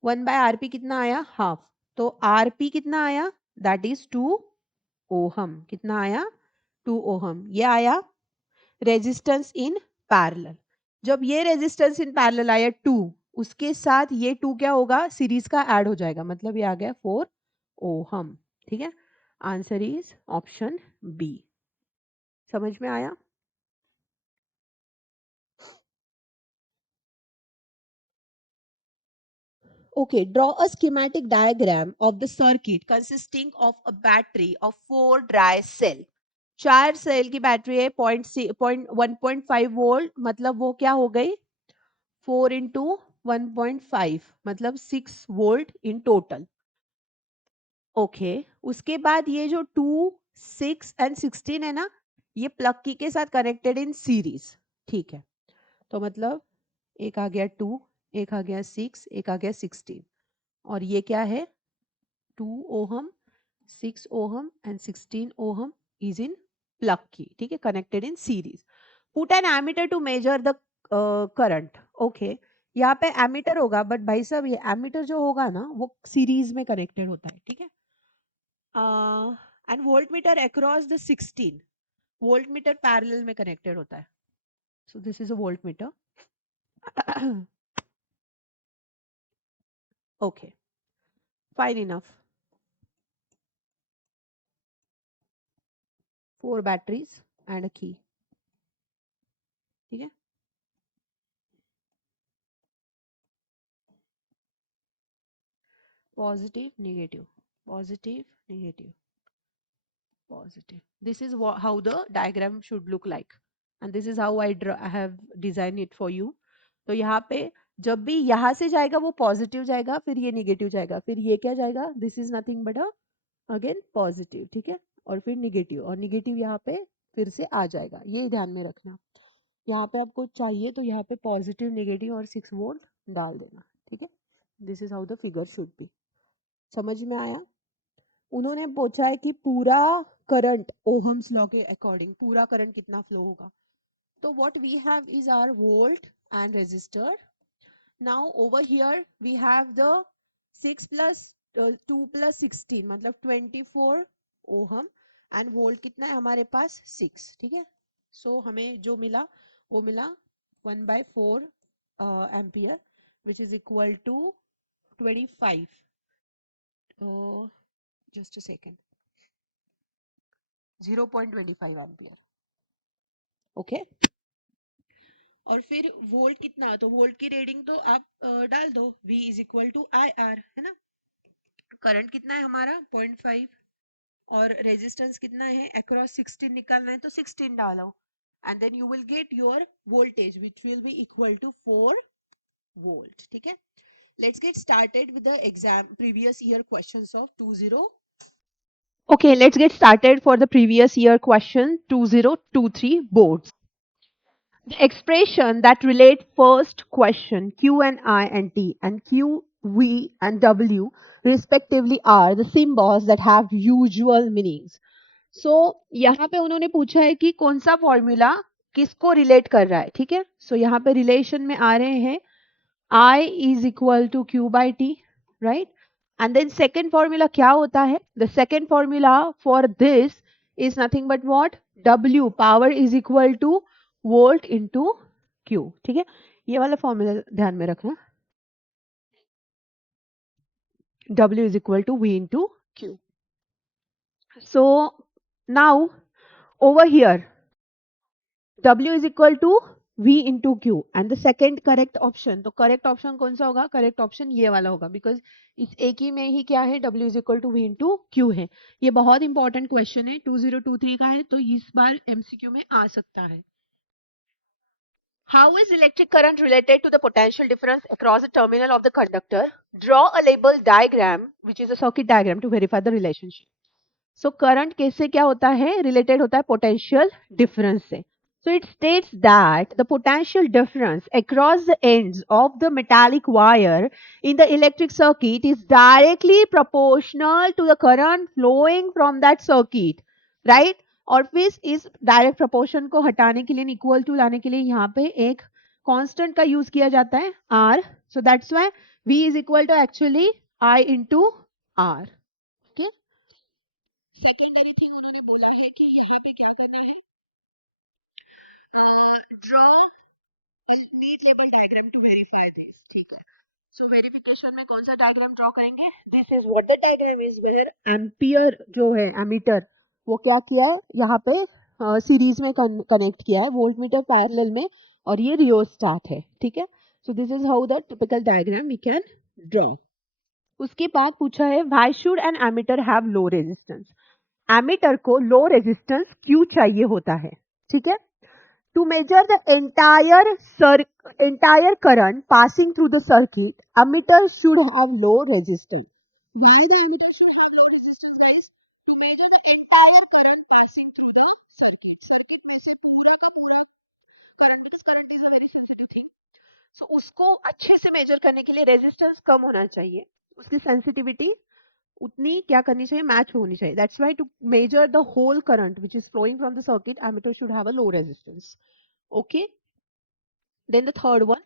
1/RP कितना आया, हाफ. तो RP कितना आया, दैट इज 2 ओहम. कितना आया, 2 ओहम. ये आया रेजिस्टेंस इन पैरेलल. जब ये रेजिस्टेंस इन पैरेलल आया 2, उसके साथ ये 2 क्या होगा, सीरीज का ऐड हो जाएगा, मतलब ये आ गया 4 ओहम. ठीक है, आंसर इज ऑप्शन बी. समझ में आया. Okay, draw a schematic diagram of the circuit consisting of a battery of 4 dry cell. 4 cell की बैटरी है, 1.5 वोल्ट, मतलब वो क्या हो गई, 4 इंटू 1.5, मतलब 6 वोल्ट इन टोटल. ओके, उसके बाद ये जो 2, 6 एंड 16 है ना, ये प्लग की के साथ कनेक्टेड इन सीरीज. ठीक है, तो मतलब एक आ गया 2, एक आ गया 6, एक आ गया 16, और ये क्या है, 2 ohm, 6 ohm and 16 ohm is in plug key. ठीक है, connected in series. Put an ammeter to measure the current. Okay, यहाँ पे एमीटर होगा, बट भाई साहब ये एमीटर जो होगा ना वो सीरीज में कनेक्टेड होता है. ठीक है, and volt meter across the 16, volt meter parallel में कनेक्टेड होता है. So this is a volt meter. Okay, fine enough. 4 batteries and अ की. ठीक है, positive negative, positive negative, positive. This is how the diagram should look like, and this is how I have designed it for you. तो यहाँ पे जब भी यहाँ से जाएगा वो पॉजिटिव जाएगा, फिर ये निगेटिव जाएगा, फिर ये क्या जाएगा, this is nothing but again positive. ठीक है, और फिर निगेटिव, और निगेटिव यहाँ पे फिर से आ जाएगा, ये ध्यान में रखना. यहाँ पे आपको चाहिए तो यहाँ पे पॉजिटिव, निगेटिव और 6 वोल्ट डाल देना. ठीक है, this is how the figure should be. समझ में आया. उन्होंने पूछा है कि पूरा करंट ओहम्स लॉ के अकॉर्डिंग पूरा करंट कितना फ्लो होगा. तो what we have is our volt and resistor. Now over here we have the 6 plus 2 plus 16, मतलब 24 ओहम, एंड वोल्ट कितना है हमारे पास, 6. ठीक है, सो हमें जो मिला वो मिला 1/4 ampere which is equal to 25. Just a second, 0.25 ampere. Okay, और फिर वोल्ट कितना, तो वोल्ट की रीडिंग तो आप डाल दो, V is equal to I R, है ना. करंट कितना है हमारा 0.5, और रेजिस्टेंस कितना है अक्रॉस 16 निकालना है, तो 16 डालो, and then you will get your voltage which will be equal to 4 volt. ठीक है, let's get started with the exam previous year questions of 20. Okay, let's get started for the previous year question 2023 boards. The expression that relate first question Q and I and T and Q, V and W respectively are the symbols that have usual meanings. So यहाँ पे उन्होंने पूछा है कि कौन सा फॉर्मूला किसको रिलेट कर रहा है. ठीक है, सो यहाँ पे रिलेशन में आ रहे हैं I is equal to Q by T, right? And then second formula क्या होता है? The second formula for this is nothing but what? W power is equal to volt into Q. ठीक है, ये वाला फॉर्मूला ध्यान में रखना. W is equal to V into Q. So now over here W is equal to V into Q and the second correct option, तो correct option कौन सा होगा? correct option ये वाला होगा because इस एक ही में ही क्या है? W is equal to V into Q है. ये बहुत इंपॉर्टेंट क्वेश्चन है, 2023 का है, तो इस बार MCQ में आ सकता है. How is electric current related to the potential difference across the terminal of the conductor? Draw a label diagram which is a circuit diagram to verify the relationship. So current कैसे क्या होता है? Related होता है potential difference से. So it states that the potential difference across the ends of the metallic wire in the electric circuit is directly proportional to the current flowing from that circuit, right? और फिर इस डायरेक्ट प्रोपोर्शन को हटाने के लिए, इक्वल टू लाने के लिए यहाँ पे एक कांस्टेंट का यूज किया जाता है R. So that's why V is equal to actually I into R. Okay? Secondary thing उन्होंने बोला है कि यहाँ पे क्या करना है? Draw neat label diagram to verify this. ठीक है, सो वेरिफिकेशन में कौन सा डायग्राम ड्रॉ करेंगे? This is what the diagram is, where ampere जो है एमीटर वो क्या किया है यहाँ पे सीरीज में कनेक्ट किया है, वोल्ट मीटर पैरेलल में, और ये रियोस्टेट है. ठीक है, so this is how the typical diagram we can draw. उसके बाद पूछा है why should an ammeter have low resistance. Ammeter को लो रेजिस्टेंस क्यों चाहिए होता है? ठीक है, to measure the entire current passing through the circuit, ammeter should have low resistance. Why the ammeter should have low resistance, guys? To measure the entire current passing through the circuit. Circuit में से पूरे का पूरा current, because current is a very sensitive thing. So उसको अच्छे से measure करने के लिए resistance कम होना चाहिए. उसकी sensitivity उतनी क्या करनी चाहिए? मैच होनी चाहिए. That's why to measure the whole current which is flowing from the circuit, ammeter should have a low resistance. Okay. Then the third one.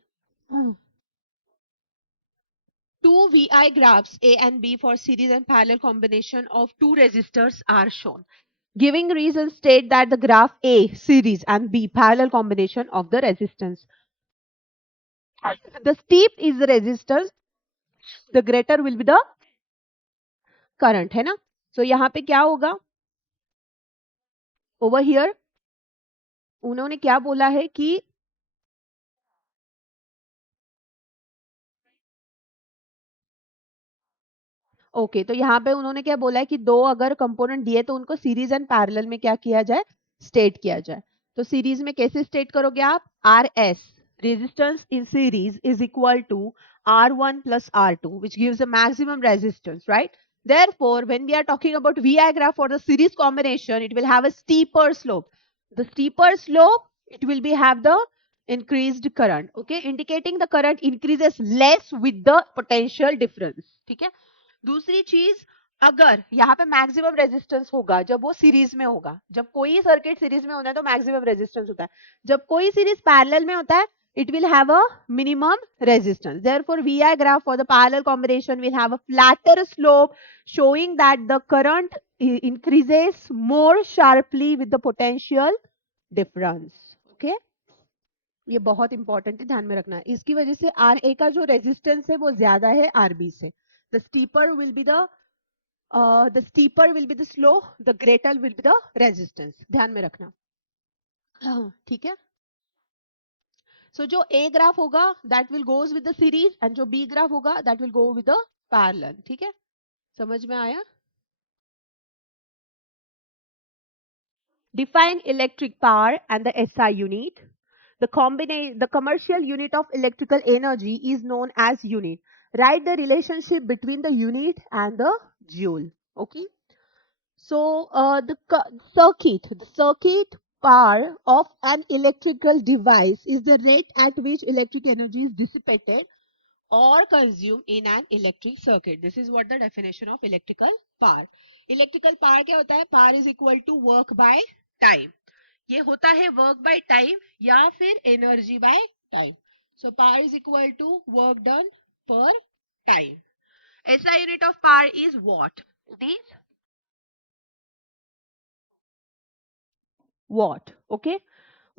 Two VI graphs A and B for series and parallel combination of two resistors are shown. Giving reasons state that the graph A series and B parallel combination of the resistance. The steep is the resistance, the greater will be the current, है ना? So यहाँ पे क्या होगा? Over here उन्होंने क्या बोला है कि ओके, तो यहाँ पे उन्होंने क्या बोला है कि दो अगर कंपोनेंट दिए तो उनको सीरीज एंड पैरेलल में क्या किया जाए? स्टेट किया जाए. तो सीरीज में कैसे स्टेट करोगे आप? R S resistance in series is equal to R1 plus R2 which gives the maximum resistance, right? Therefore when we are talking about VI graph for the series combination, it will have a steeper slope. The steeper slope, it will be have the increased current, okay, indicating the current increases less with the potential difference. ठीक है, दूसरी चीज, अगर यहाँ पे मैक्सिमम रेजिस्टेंस होगा जब वो सीरीज में होगा. जब कोई सर्किट सीरीज में होता है तो मैक्सिमम रेजिस्टेंस होता है. जब कोई सीरीज पैरेलल में होता है, it will have a minimum resistance. Therefore, VI graph for the parallel combination will have a flatter slope, showing that the current increases more sharply with the potential difference. Okay? ये बहुत इंपॉर्टेंट है, ध्यान में रखना है. इसकी वजह से आर ए का जो रेजिस्टेंस है वो ज्यादा है आर बी से. The steeper will be the slope, the greater will be the resistance. ध्यान में रखना. ठीक है. So जो A ग्राफ होगा that will goes with the series and जो B ग्राफ होगा that will go with the parallel. ठीक है, समझ में आया? Define electric power and the SI unit. The commercial unit of electrical energy is known as unit. Write the relationship between the unit and the joule. Okay. So the circuit power of an electrical device is the rate at which electric energy is dissipated or consumed in an electric circuit. This is what the definition of electrical power. Electrical power क्या होता है? Power is equal to work by time. ये होता है work by time या फिर energy by time. So power is equal to work done per time. SI unit of power is what? It is watt. Okay.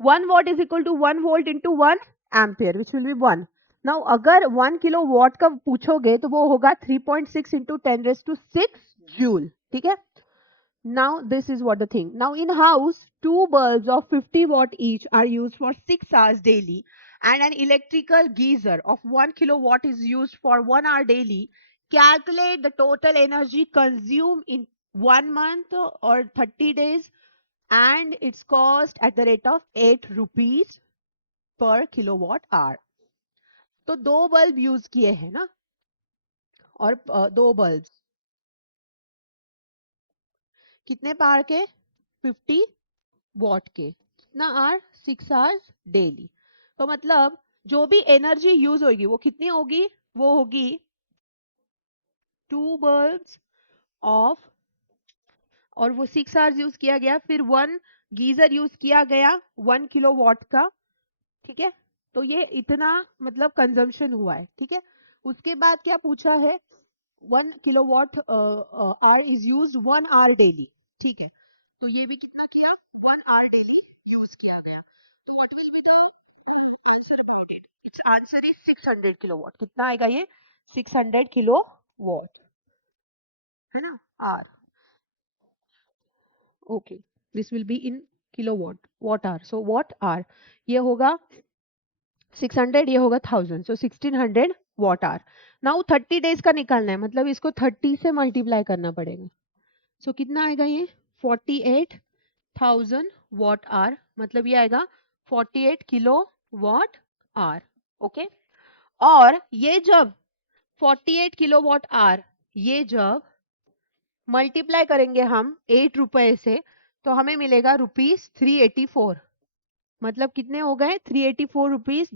1 watt is equal to 1 volt into 1 ampere, which will be 1. Now अगर 1 किलोवाट का पूछोगे तो वो होगा 3.6 into 10 raised to 6 joule. ठीक है. Now this is what the thing. Now in house, two bulbs of 50 watt each are used for 6 hours daily, and an electrical geyser of 1 kilowatt is used for 1 hour daily. Calculate the total energy consumed in 1 month or 30 days, and its cost at the rate of 8 rupees per kilowatt hour. तो दो बल्ब यूज किए हैं ना, और दो बल्ब कितने पावर के? 50 वॉट के. कितना आर? 6 hours daily. तो मतलब जो भी एनर्जी यूज होगी वो कितनी होगी? वो होगी 2 बल्ब्स ऑफ, और वो 6 आवर्स यूज किया गया, फिर 1 गीजर यूज किया गया 1 किलोवाट का. ठीक है. तो ये इतना मतलब कंजम्पशन हुआ है. ठीक है. उसके बाद क्या पूछा है? 1 kilowatt hour is used 1 hour daily. ठीक है. तो ये भी कितना किया? 1 आवर डेली यूज किया गया. तो what will be the answer about it? It's answer is 600 kilowatt. कितना आएगा ये? 600 किलोवाट, है ना? Hour. Okay. This will be in kilowatt, watt hour. So watt hour ये होगा 600, ये होगा 1000. So 1600 watt hour. Now 30 days का निकालना है, मतलब इसको 30 से मल्टीप्लाई करना पड़ेगा. सो कितना आएगा ये? 48,000 वॉट आर. मतलब ये आएगा 48 किलो वॉट आर. ओके. और ये जब 48 किलोवाट आवर, ये जब मल्टीप्लाई करेंगे हम 8 रुपए से, तो हमें मिलेगा ₹384. मतलब कितने हो गए? 384 रुपीज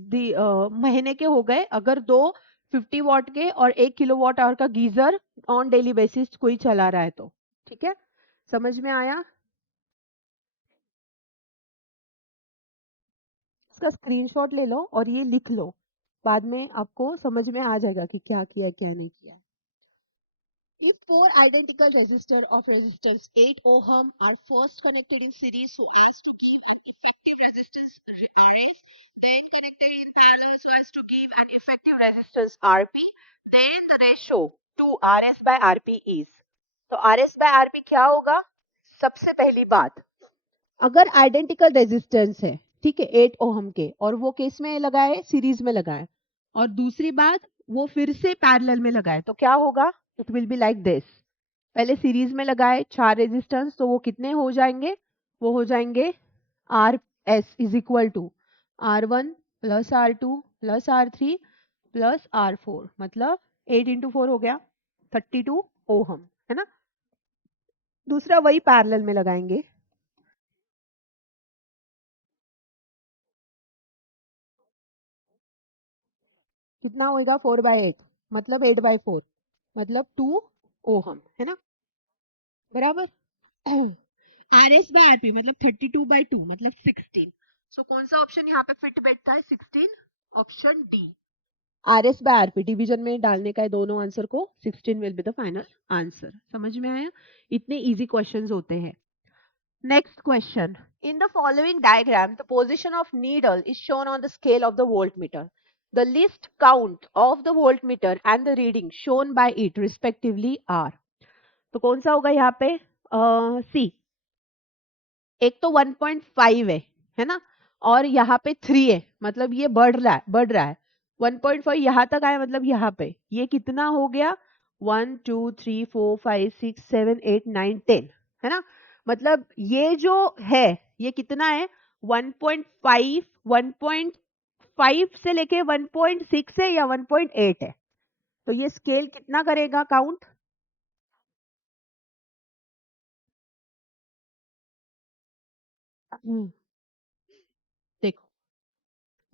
महीने के हो गए, अगर दो 50 वॉट के और 1 किलोवाट आवर का गीजर ऑन डेली बेसिस कोई चला रहा है तो. ठीक है. समझ में आया? इसका स्क्रीनशॉट ले लो और ये लिख लो, बाद में आपको समझ में आ जाएगा कि क्या किया क्या नहीं किया. If four identical resistors of resistance 8 ohm are first connected in series so as to give an effective resistance Rs, then connected in parallel so as to give an effective resistance Rp, then the ratio to Rs by Rp is. तो Rs by Rp क्या होगा? सबसे पहली बात, अगर आइडेंटिकल रेजिस्टेंस है, ठीक है, 8 ओहम के, और वो केस में लगाए, सीरीज में लगाए, और दूसरी बात वो फिर से पैरेलल में लगाए, तो क्या होगा? It will be like this. पहले सीरीज में लगाए 4 रेजिस्टेंस, तो वो कितने हो जाएंगे? वो हो जाएंगे R S is equal to R1 plus R2 plus R3 plus R4. मतलब 8 इंटू 4 हो गया 32 ओहम, है ना? दूसरा वही पैरेलल में लगाएंगे. कितना होएगा? 4/8, मतलब 8/4, मतलब 2 ओहम, है ना? बराबर. आर एस बाय आरपी मतलब 32/2 मतलब 16. सो कौन सा ऑप्शन यहाँ पे फिट बैठता है? 16. Option D. R S by RP division में डालने का है दोनों आंसर को, 16 will be the final answer. समझ में आया? इतने इजी क्वेश्चंस होते हैं. Next question. In the following diagram, the position of needle is shown on the scale of the voltmeter. The list count of the voltmeter and the reading shown by it respectively are. तो कौन सा होगा यहाँ पे? सी. एक तो 1.5 है ना, और यहाँ पे 3 है, मतलब ये बढ़ रहा है 1.5 यहाँ तक आया, मतलब यहाँ पे ये कितना हो गया? 1 2 3 4 5 6 7 8 9 10, है ना? मतलब ये जो है ये कितना है? 1.5, 1.5 से लेके 1.6 है या 1.8 है. तो ये स्केल कितना करेगा काउंट? देखो,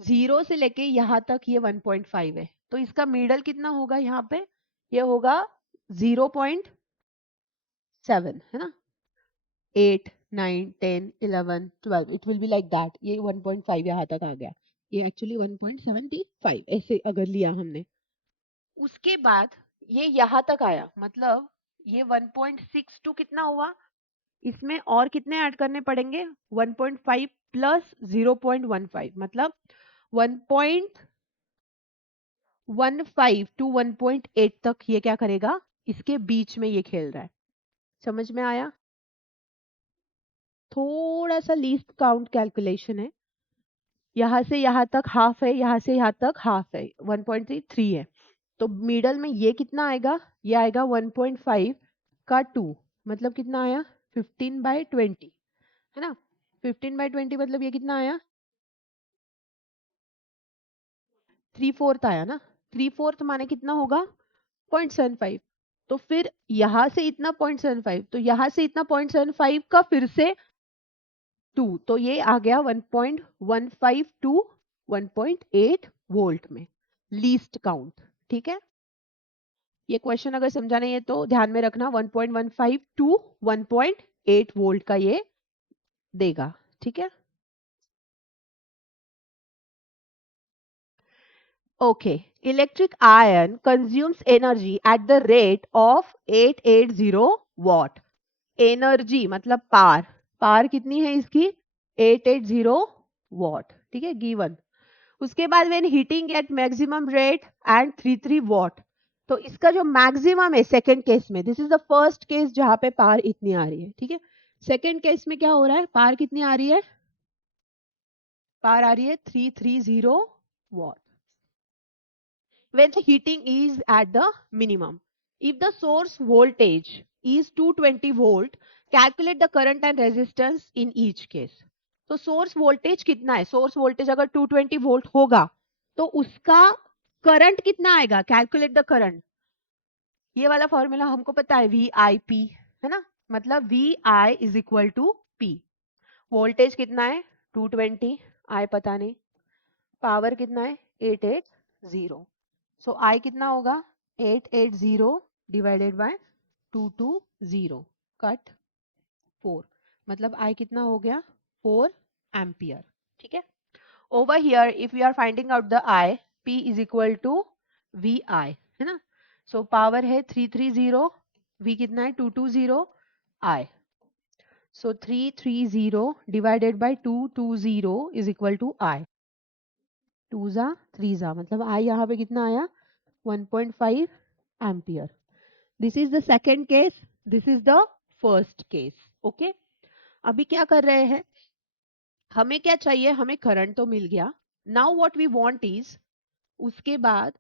0 से लेके यहाँ तक ये 1.5 है, तो इसका मिडल कितना होगा यहाँ पे? ये होगा 0.7, है ना? 8 9 10 11 12, it will be like that. ये 1.5 यहाँ तक आ गया. ये एक्चुअली 1.75 ऐसे अगर लिया हमने, उसके बाद ये यहाँ तक आया, मतलब ये 1.62 कितना हुआ, इसमें और कितने ऐड करने पड़ेंगे, 1.5 प्लस 0.15, मतलब 1.15 टू 1.8 तक ये क्या करेगा, इसके बीच में ये खेल रहा है। समझ में आया? थोड़ा सा लीस्ट काउंट कैलकुलेशन है, यहाँ से यहाँ तक हाफ है, यहाँ से यहाँ तक हाफ है, 1.3 है, तो मिडल में ये कितना आएगा, ये आएगा 1.5 का 2, मतलब कितना आया, 15/20, है ना। 15/20 मतलब ये कितना आया, 3/4 आया ना। 3/4 माने कितना होगा, 0.75। तो फिर यहां से इतना 0.75, तो यहां से इतना 0.75 का फिर से 2, तो ये आ गया 1.15 टू 1.8 वोल्ट में, लीस्ट काउंट। ठीक है, ये क्वेश्चन अगर समझा नहीं है तो ध्यान में रखना, 1.15 टू 1.8 वोल्ट का ये देगा। ठीक है, okay. Electric ion consumes energy at the rate of 880 what. Energy मतलब पावर, पावर कितनी है इसकी, 880 वॉट। ठीक है, गिवन। उसके बाद when heating eight maximum rate and 33 what, तो इसका जो मैक्सिमम है सेकंड केस में, this is the first case जहां पे पावर इतनी आ रही है। ठीक है, सेकंड केस में क्या हो रहा है, पावर कितनी आ रही है, पावर आ रही है 330 what. When the heating is at the minimum. If the source voltage is 220 volt, calculate the current and resistance in each case. तो सोर्स वोल्टेज कितना है, सोर्स वोल्टेज अगर 220 वोल्ट होगा तो उसका करंट कितना आएगा, कैलकुलेट द करंट। ये वाला फॉर्मूला हमको पता है, वी आई पी, है ना, मतलब V I is equal to P. Voltage कितना है 220, आई पता नहीं, पावर कितना है 880, सो आई कितना होगा 880 डिवाइडेड बाय 220 कट 4, मतलब आई कितना हो गया 4 एम्पियर। ठीक है, over here if you are finding out the I, P is equal to V I, है ना। सो पावर है 330, वी कितना है 220, I, so 330 divided by 220 is equal to I, 2 जा 3 जा, मतलब आई यहाँ पे कितना आया 1.5 ampere. This is the second case, this is the first case. Okay, अभी क्या कर रहे हैं, हमें क्या चाहिए, हमें करंट तो मिल गया, now what we want is, उसके बाद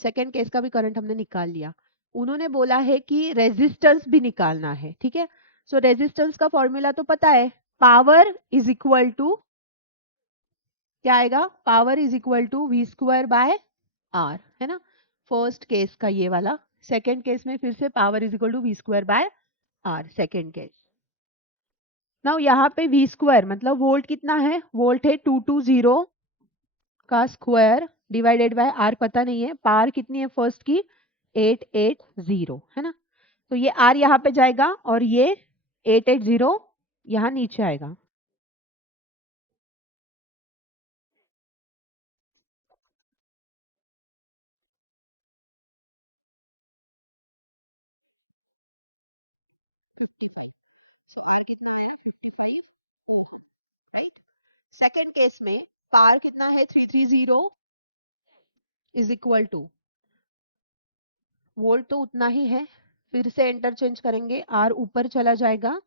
सेकेंड केस का भी करंट हमने निकाल लिया, उन्होंने बोला है कि रेजिस्टेंस भी निकालना है। ठीक है, सो रेजिस्टेंस का फॉर्मूला तो पता है, पावर इज इक्वल टू क्या आएगा, power is equal to V square by R, है ना। फर्स्ट केस का ये वाला, सेकेंड केस में फिर से power is equal to V square by R, second case. Now यहाँ पे वी स्क्वायर मतलब वोल्ट कितना है, वोल्ट है 220 का स्क्वायर डिवाइडेड बाय आर पता नहीं है, पावर कितनी है फर्स्ट की 880, है ना। तो ये आर यहाँ पे जाएगा और ये 880 यहाँ नीचे आएगा। आर कितना है 55 ओम, राइट। सेकेंड केस में पावर कितना है 330 इज इक्वल टू, वोल्ट तो उतना ही है, फिर से इंटरचेंज करेंगे, आर ऊपर चला जाएगा,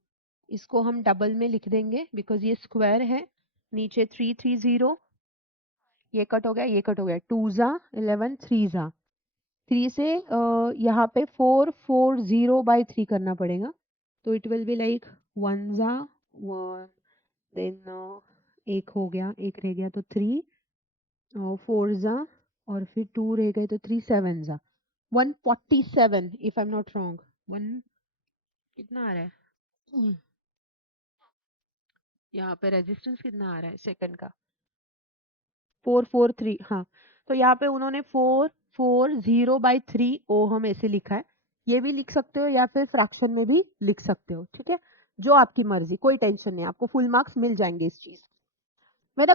इसको हम डबल में लिख देंगे बिकॉज ये स्क्वायर है, नीचे 330, ये कट हो गया, ये कट हो गया, 2 जा 11, 3 जा 3 से यहाँ पे 440/3 करना पड़ेगा, तो इट विल बी लाइक 1 जा 1, देन एक हो गया, एक रह गया तो 3, 4 जा और फिर 2 रह गए तो 3 7 जा 147 if I am not wrong. One कितना आ रहा है यहाँ पे, रेजिस्टेंस कितना आ रहा है सेकंड का 443, हाँ। तो यहाँ पे उन्होंने 440/3 ओहम ऐसे लिखा है, ये भी लिख सकते हो या फिर फ्रैक्शन में भी लिख सकते हो। ठीक है, जो आपकी मर्जी, कोई टेंशन नहीं, आपको फुल मार्क्स मिल जाएंगे इस चीज। when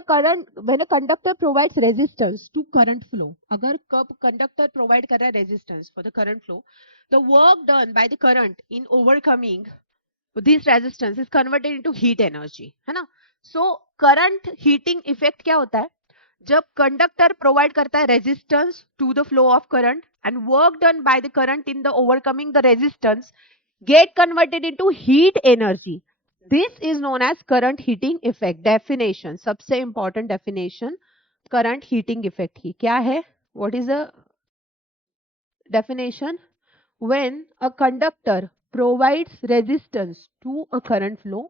a conductor provides resistance to current flow, अगर conductor provide कर रहा है resistance for the current flow, the work done by the current in overcoming this resistance is converted into heat energy, है ना. So current heating effect क्या होता है, जब कंडक्टर प्रोवाइड करता है resistance to the flow of current and work done by the current in the overcoming the resistance get converted into heat energy. This is known as current heating effect. Definition, सबसे important definition current heating effect की क्या है? What is the definition? When a conductor provides resistance to a current flow,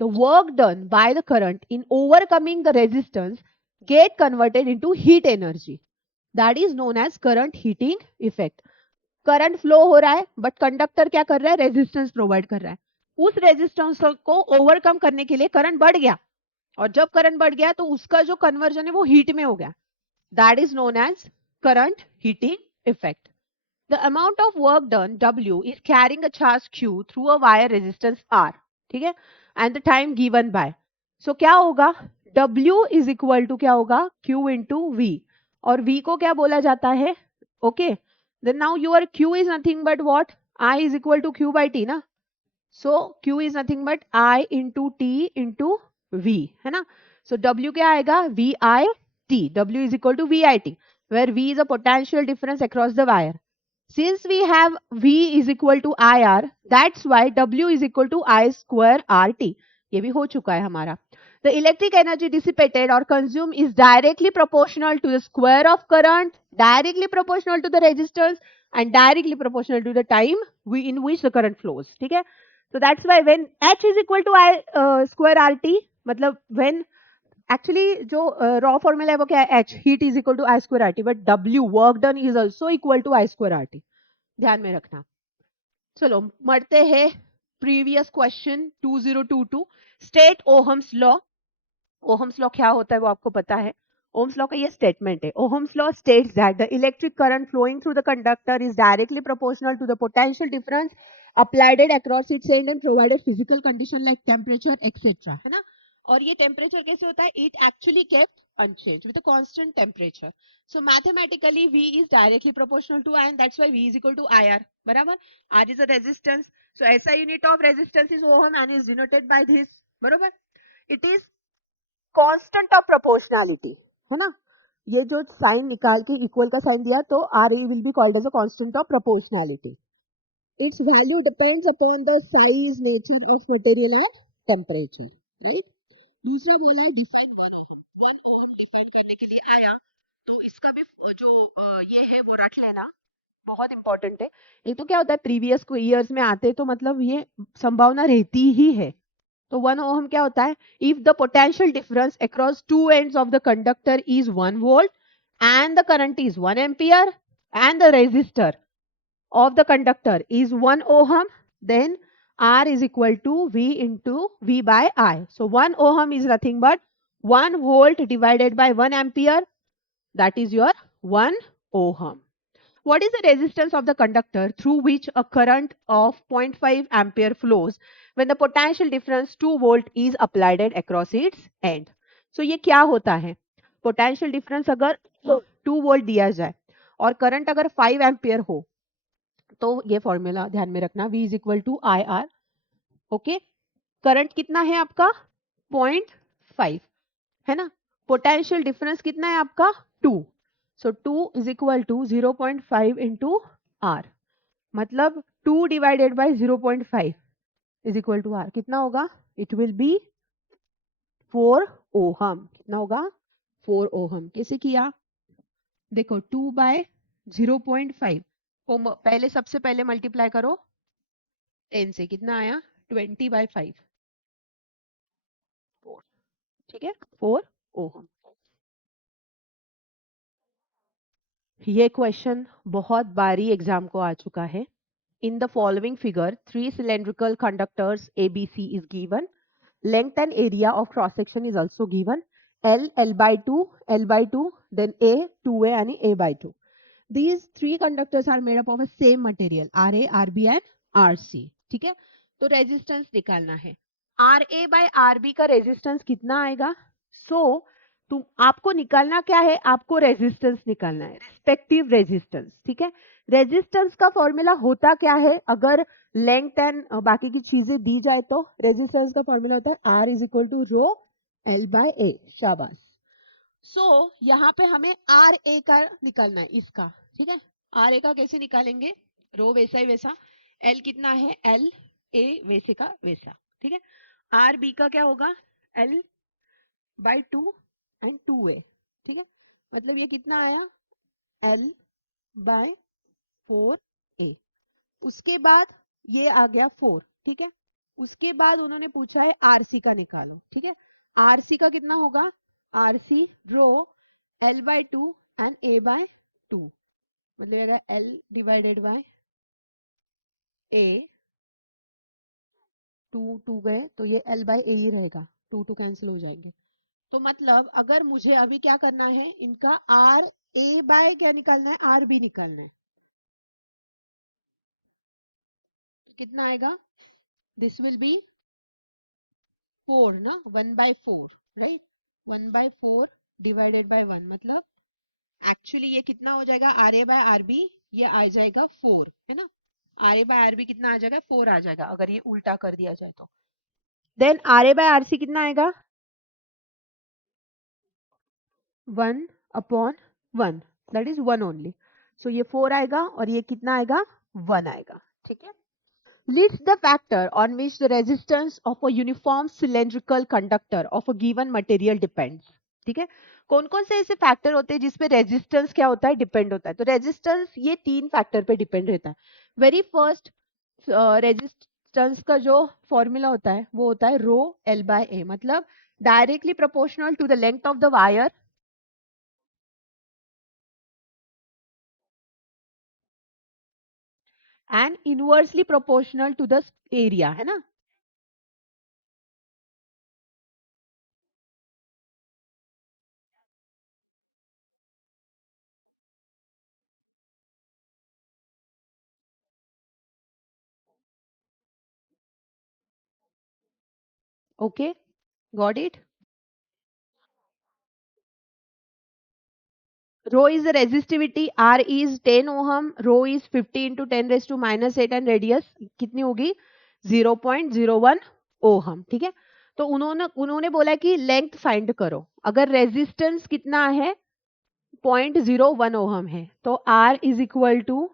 the work done by the current in overcoming the resistance get converted into heat energy. That is known as current heating effect. Current flow हो रहा है बट कंडक्टर क्या कर रहा है, रेजिस्टेंस प्रोवाइड कर रहा है. उस रेजिस्टेंस को ओवरकम करने के लिए करंट बढ़ गया, और जब करंट बढ़ गया तो उसका जो कन्वर्जन है वो हीट में हो गया. That is known as current heating effect. The amount of work done W is carrying a charge Q through a wire resistance R, ठीक है, and the time given by. So क्या होगा, W इज इक्वल टू क्या होगा, Q इंटू V, और V को क्या बोला जाता है, okay. Then now your Q is nothing but what? I is equal to Q by T ना. So Q is nothing but I into T into V, है ना. So W क्या आएगा, VIT. W is equal to VIT, where V is a potential difference across the wire. Since we have V is equal to IR, that's why W is equal to I square RT. ये भी हो चुका है हमारा. The electric energy dissipated or consumed is directly proportional to the square of current, directly proportional to the resistance, and directly proportional to the time in which the current flows. ठीक है. So that's why when H is equal to I square RT, मतलब when actually जो raw formula है वो क्या है, H heat is equal to I square RT, but W work done is also equal to I square RT. ध्यान में रखना. चलो मरते हैं previous question 2022. State ohm's law. Ohm's law क्या होता है वो आपको पता है. ओहम्स लॉ का ये स्टेटमेंट है. Ohm's law states that the electric current flowing through the conductor is directly proportional to the potential difference applied across its end and provided physical condition like temperature etc, है ना. और ये टेम्परेचर कैसे होता है, it actually kept unchanged with a constant temperature. So mathematically V is directly proportional to I, and that's why V is equal to IR. बराबर. R is a resistance. So SI unit of resistance is ohm and is denoted by this. बराबर. It is constant of proportionality, है ना. ये जो साइन निकाल के इक्वल का साइन दिया तो R A will be called as a constant of proportionality. It's value depends upon the size, nature of material and temperature, right. दूसरा बोला है डिफाइन 1 ओहम. 1 ओहम डिफाइन करने के लिए आया तो इसका भी जो ये है वो रट लेना, बहुत इंपॉर्टेंट है. एक तो क्या होता है प्रीवियस को ईयर्स में आते तो मतलब ये संभावना रहती ही है. तो 1 ओहम क्या होता है, if the potential difference across two ends of the conductor is 1 volt and the current is 1 ampere and the resistor of the conductor is 1 ohm, then R is equal to V into V by I. So 1 ohm is nothing but 1 volt divided by 1 ampere. That is your 1 ohm. What is the resistance of the conductor through which a current of 0.5 ampere flows when the potential difference 2 volt is applied across its end? So ये क्या होता है, potential difference अगर 2 volt दिया जाए और करंट अगर 5 एम्पियर हो तो ये फॉर्मूला ध्यान में रखना, V is equal to I R. Okay. Current कितना है आपका 0.5, है ना. पोटेंशियल डिफरेंस कितना है आपका 2. So 2 is equal to 0.5 into R, मतलब 2 divided by 0.5 is equal to R. कितना होगा, इट विल बी 4 ओहम. कितना होगा 4 ओहम. कैसे किया, देखो 2 बाय 0.5 को पहले सबसे पहले मल्टीप्लाई करो 10 से, कितना आया 20 बाय 5, 4. ठीक है, 4 ओहम. ये क्वेश्चन बहुत बारी एग्जाम को आ चुका है. In the following figure 3 cylindrical conductors ABC is given. Length and area of cross section is also given. L by 2, L by 2, then A, 2A and A by 2. These 3 conductors are made up of a same material, RA, RB and RC. ठीक है, तो रेजिस्टेंस निकालना है. RA by RB का रेजिस्टेंस कितना आएगा. सो तुम आपको निकालना क्या है, आपको रेजिस्टेंस निकालना है, रिस्पेक्टिव रेजिस्टेंस, ठीक है। रेजिस्टेंस का फॉर्मूला होता क्या है, अगर लेंथ एंड बाकी की चीजें दी जाए तो रेजिस्टेंस का फॉर्मूला होता है R is equal to rho L by A. शाबाश। सो यहाँ पे हमें आर ए का निकालना है इसका, ठीक है। आर ए का कैसे निकालेंगे, रो वैसा ही वैसा, एल कितना है, एल ए वैसे का वैसा, ठीक है। आर बी का क्या होगा, एल बाय 2 एंड 2a, ठीक है। मतलब ये कितना आया, L बाय 4a। उसके बाद ये आ गया 4, ठीक है। उसके बाद उन्होंने पूछा है आरसी का निकालो, ठीक है। आरसी का कितना होगा, RC rho L by 2 and a by 2, मतलब L डिवाइडेड बाय a, 2 2 गए तो ये L बाय a ही रहेगा, 2 2 कैंसिल हो जाएंगे। तो मतलब अगर मुझे अभी क्या करना है, इनका आर ए बाय क्या निकालना है, आर बी निकालना है, तो कितना आएगा, दिस विल बी 4 ना, 1/4, राइट। 1/4 डिवाइडेड बाय 1, मतलब एक्चुअली ये कितना हो जाएगा, R A by R B, ये आ जाएगा 4, है ना। R A by R B कितना आ जाएगा, 4 आ जाएगा, अगर ये उल्टा कर दिया जाए तो। Then R A by R C कितना आएगा, 1/1, दैट इज 1 ओनली। सो ये 4 आएगा और ये कितना आएगा, 1 आएगा, ठीक है। Lists the factor on which the resistance of a uniform cylindrical conductor of a given material depends. ठीक है। कौन कौन से ऐसे फैक्टर होते हैं जिसपे रेजिस्टेंस क्या होता है, डिपेंड होता है। तो रेजिस्टेंस ये 3 फैक्टर पे डिपेंड रहता है। वेरी फर्स्ट रेजिस्टेंस का जो फॉर्मूला होता है वो होता है रो एल बाय ए, मतलब directly proportional to the length of the wire and inversely proportional to the area, है ना। Okay, got it. Rho is the resistivity, R is 10 ohm, rho is 50 into 10 raised to minus 8 and radius कितनी होगी 0.01 ओहम, ठीक है। तो उन्होंने उन्होंने बोला कि लेंथ फाइंड करो, अगर रेजिस्टेंस कितना है 0.01 ओहम है, तो R is equal to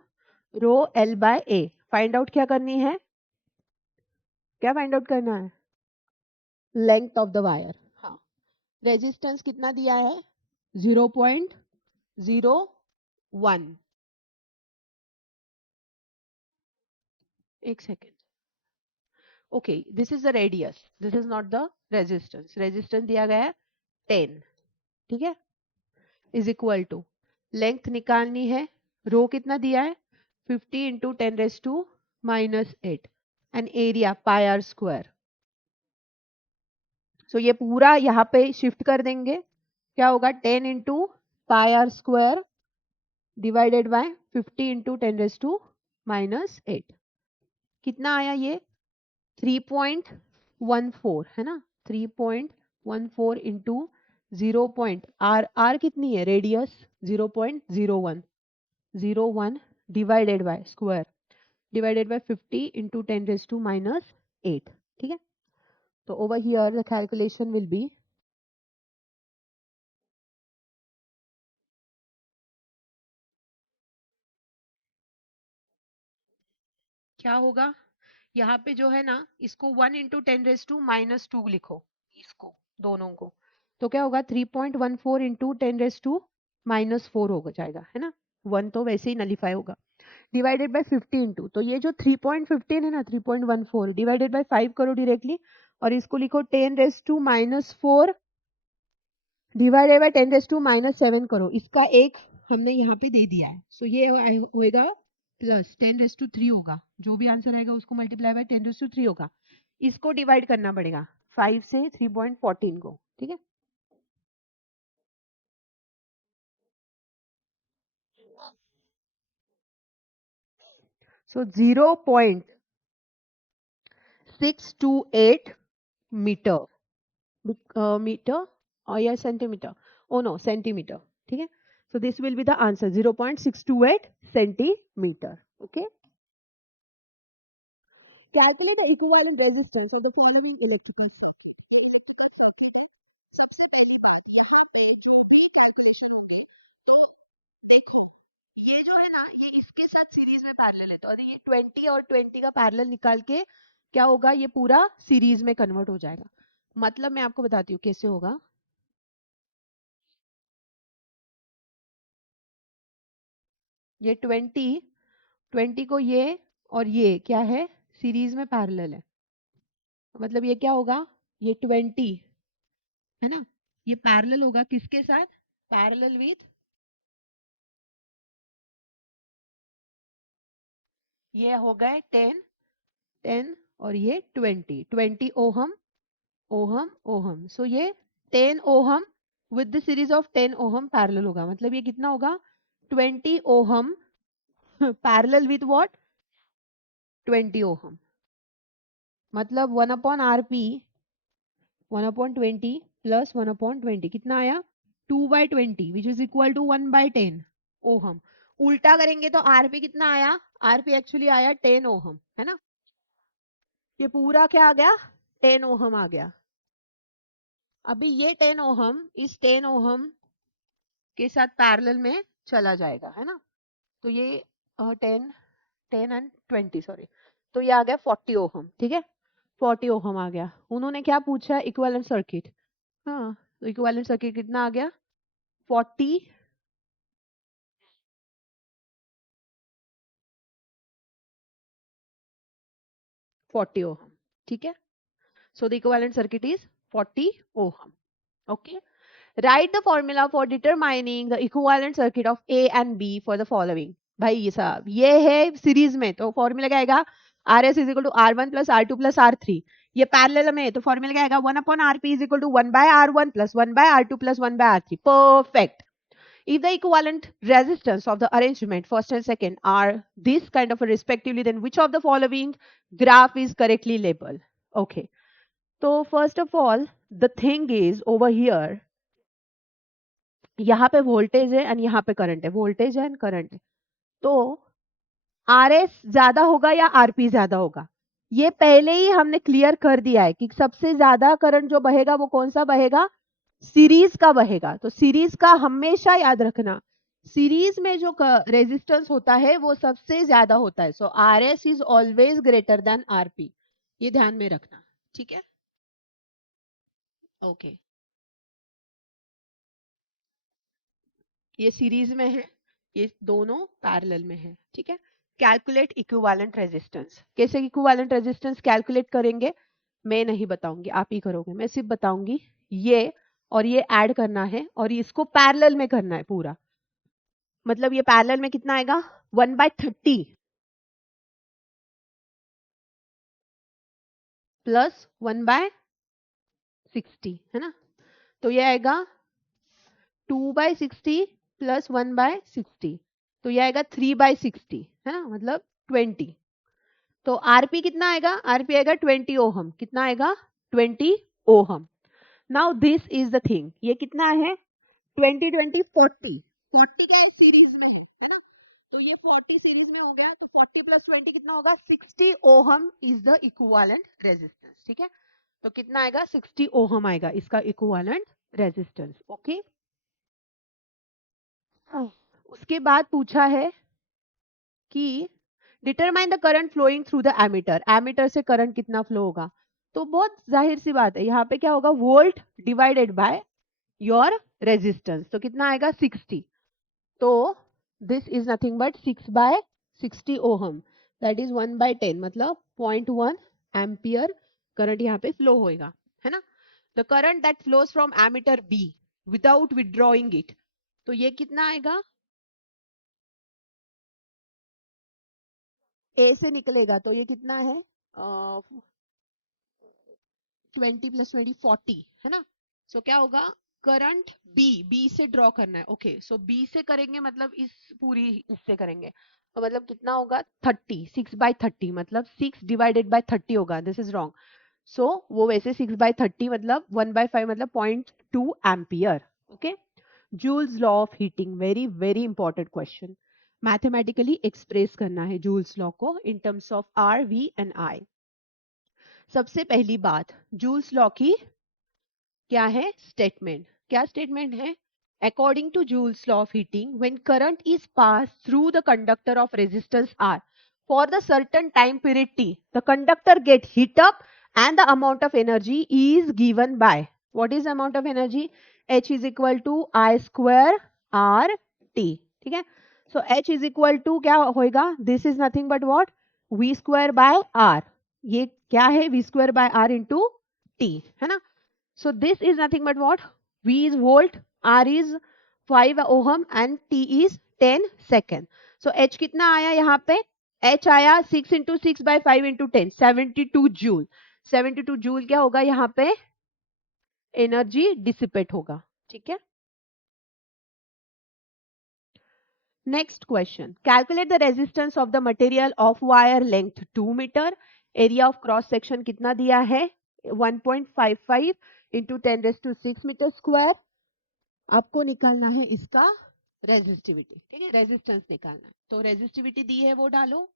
rho L by A. Find out क्या करनी है, क्या फाइंड आउट करना है, लेंथ ऑफ द वायर। हाँ, रेजिस्टेंस कितना दिया है 0.01, एक second. Okay, this is the radius, this is not the resistance. Resistance दिया गया है 10, ठीक है। इज इक्वल टू लेंथ निकालनी है, रो कितना दिया है 50 into 10 raise to minus 8 and area pi R square. So ये पूरा यहाँ पे शिफ्ट कर देंगे, क्या होगा 10 into pi R square divided by 50 into 10 raise to minus 8। कितना आया ये 3.14, है ना। 3.14 इंटू 0 पॉइंट आर, आर कितनी है radius 0.01, 01 divided by square divided by 50 into 10 raise to minus 8, ठीक है। तो over here the calculation will be, क्या होगा यहाँ पे जो है ना, इसको 1 इंटू 10 रेज टू माइनस 2 लिखो, इसको दोनों को। तो क्या होगा 3.14 इंटू 10 रेज टू माइनस 4 हो जाएगा, है ना। 1 तो वैसे ही नलीफाई होगा, डिवाइडेड बाय 50 इंटू, तो ये जो 3.15 है ना 3.14 डिवाइडेड बाय 5 करो डायरेक्टली, और इसको लिखो 10 raise to minus 4 divided by 10 raise to minus 7 करो, इसका एक हमने यहाँ पे दे दिया है। सो ये होएगा प्लस 10 रेज टू 3 होगा, जो भी आंसर आएगा उसको मल्टीप्लाई बाय 10 रेज टू 3 होगा। इसको डिवाइड करना पड़ेगा 5 से 3.14 को, ठीक है। सो 0.628 मीटर, मीटर और या सेंटीमीटर, ओ नो सेंटीमीटर, ठीक है. So this will be the answer 0.628 centimetre. Okay. Calculate the equivalent resistance of the following electrical circuit. सबसे पहली बात यहाँ पे जो भी कैलकुलेशन होगी, तो देखो ये जो है ना ये इसके साथ सीरीज में पैरेलल है, तो अगर ये 20 और 20 का पैरेलल निकाल के क्या होगा, ये पूरा सीरीज में कन्वर्ट हो जाएगा. मतलब मैं आपको बताती हूँ कैसे होगा. ये 20 को ये और ये क्या है, सीरीज में पैरेलल है. मतलब ये क्या होगा, ये 20 है ना, ये पैरेलल होगा किसके साथ, पैरेलल विथ, ये हो गए 10 और ये 20 ओहम ओहम ओहम. सो ये 10 ohm with the series of 10 ohm parallel होगा. मतलब ये कितना होगा, 20 ohm parallel with what, 20 ohm. मतलब 1 अपॉन आर पी 1/20 प्लस 1/20 कितना आया, 2/20 which is equal to 1/10 ohm. उल्टा करेंगे तो आरपी कितना आया, आरपी एक्चुअली आया 10 ओहम है ना. ये पूरा क्या आ गया, 10 ओहम आ गया. अभी ये 10 ओहम इस 10 ओहम के साथ पैरेलल में चला जाएगा है ना. तो ये 10 एंड 20 सॉरी, तो ये आ गया 40 ओहम. ठीक है, 40 ओहम आ गया. उन्होंने क्या पूछा, इक्विवेलेंट सर्किट. हाँ, तो इक्विवेलेंट सर्किट कितना आ गया, 40 ओहम. ठीक है, so the equivalent circuit is 40 ohm. Okay, write the formula for determining the equivalent circuit of A and B for the following. भाई ये साहब ये है सीरीज में, तो फॉर्मूला क्या आएगा, R S is equal to R one plus R two plus R three. ये पैरेलल में है तो फॉर्मूला क्या आएगा, 1/rp is equal to 1/r1 plus 1/r2 plus 1/r3. Perfect. If the equivalent resistance of the arrangement first and second are this kind of a respectively, then which of the following graph is correctly labeled? Okay. तो first of all the thing is over here, यहाँ पे वोल्टेज है एंड यहाँ पे करंट है, वोल्टेज है एंड करंट है. तो आर एस ज्यादा होगा या आरपी ज्यादा होगा, ये पहले ही हमने क्लियर कर दिया है कि सबसे ज्यादा करंट जो बहेगा वो कौन सा बहेगा, सीरीज का बहेगा. तो सीरीज का हमेशा याद रखना, सीरीज में जो रेजिस्टेंस होता है वो सबसे ज्यादा होता है. So R S is always greater than RP, ये ध्यान में रखना. ठीक है, ओके. ये सीरीज में है, ये दोनों पैरेलल में है. ठीक है, कैलकुलेट इक्विवेलेंट रेजिस्टेंस. कैसे इक्विवेलेंट रेजिस्टेंस कैलकुलेट करेंगे, मैं नहीं बताऊंगी, आप ही करोगे. मैं सिर्फ बताऊंगी ये और ये ऐड करना है और इसको पैरेलल में करना है पूरा. मतलब ये पैरेलल में कितना आएगा, 1/30 प्लस 1/60 है ना. तो ये आएगा 2/60 प्लस 1/60, तो ये आएगा 3/60 है ना, मतलब 20. तो आरपी कितना आएगा, आरपी आएगा 20 ओहम. कितना आएगा, 20 ohm. Now this is the thing, ये कितना है, 20 20 40, 40 का सीरीज में है ना. तो ये 40 सीरीज में हो गया, तो 40 प्लस 20 कितना होगा, 60 ohm is the equivalent resistance. ठीक है, तो कितना आएगा, 60 ओहम आएगा इसका इक्विवेलेंट रेजिस्टेंस. ओके, उसके बाद पूछा है कि determine the current flowing through the ammeter. Ammeter से करंट कितना फ्लो होगा, तो बहुत जाहिर सी बात है, यहाँ पे क्या होगा, volt divided by your resistance. तो कितना आएगा, 60. तो this is nothing but 6/60 ohm, that is 1/10, मतलब 0.1 एम्पियर करंट यहाँ पे फ्लो होएगा है ना. The current that flows from ammeter be without withdrawing it, तो ये कितना आएगा, ए से निकलेगा तो ये कितना है, 20 प्लस 20 40 है ना. सो क्या होगा, करंट बी से ड्रॉ करना है. ओके, सो बी से करेंगे मतलब इस पूरी इससे करेंगे, तो मतलब कितना होगा, 30, 6/30 मतलब 6 डिवाइडेड बाय 30 होगा. This is wrong. सो वो वैसे 6/30 मतलब 1/5 मतलब 0.2 ampere. Okay. Joule's law of heating, very very important question. Mathematically express करना है जूल्स लॉ को in terms of R, V and I. सबसे पहली बात, जूल्स लॉ की क्या है स्टेटमेंट. क्या स्टेटमेंट है? According to Joule's law of heating, when current is pass through the conductor of resistance R for the certain time period t, the conductor get heat up and the amount of energy is given by, what is the amount of energy? H is equal to I square R T. ठीक है. So H is equal to क्या होएगा? This is nothing but what? V square by R. ये क्या है? V square by R into T, है ना. So this is nothing but what? V is volt, R is 5 ohm and T is 10 second. So H कितना आया यहाँ पे? H आया 6 into 6 by 5 into 10, 72 joule. 72 joule क्या होगा यहाँ पे? एनर्जी डिसिपेट होगा. ठीक है. Next question, calculate the resistance of the material of wire length 2 metre. Area of cross section कितना दिया है? 1.55 into 10⁶ मीटर स्क्वायर. आपको निकालना है इसका रेजिस्टिविटी. ठीक है, रेजिस्टेंस निकालना है. तो रेजिस्टिविटी दी है वो डालो,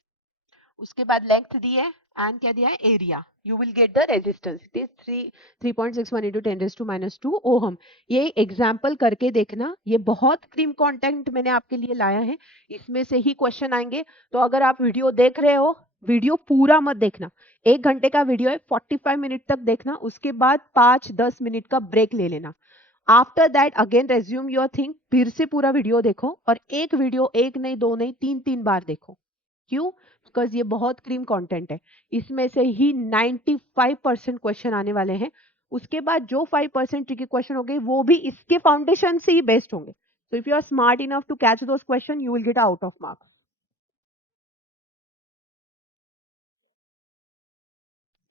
उसके बाद लेंथ दी है एंड क्या दिया है? Area. You will get the resistance. It is 3.61 into 10⁻²2 ohm. ये एग्जाम्पल करके देखना. ये बहुत क्रीम कंटेंट मैंने आपके लिए लाया है, इसमें से ही क्वेश्चन आएंगे. तो अगर आप वीडियो देख रहे हो, वीडियो पूरा मत देखना. 1 घंटे का वीडियो है, 45 मिनट तक देखना. उसके बाद 5-10 मिनट का ब्रेक ले लेना. After that again resume your thing. फिर से पूरा वीडियो देखो और एक वीडियो एक नहीं, दो नहीं, 3 बार देखो. क्यों? बिकॉज ये बहुत क्रीम कंटेंट है. इसमें से ही 95% क्वेश्चन आने वाले हैं. उसके बाद जो 5% ट्रिकी क्वेश्चन होंगे वो भी इसके फाउंडेशन से ही बेस्ड होंगे. So if you are smart enough to catch those question, you will get out of marks.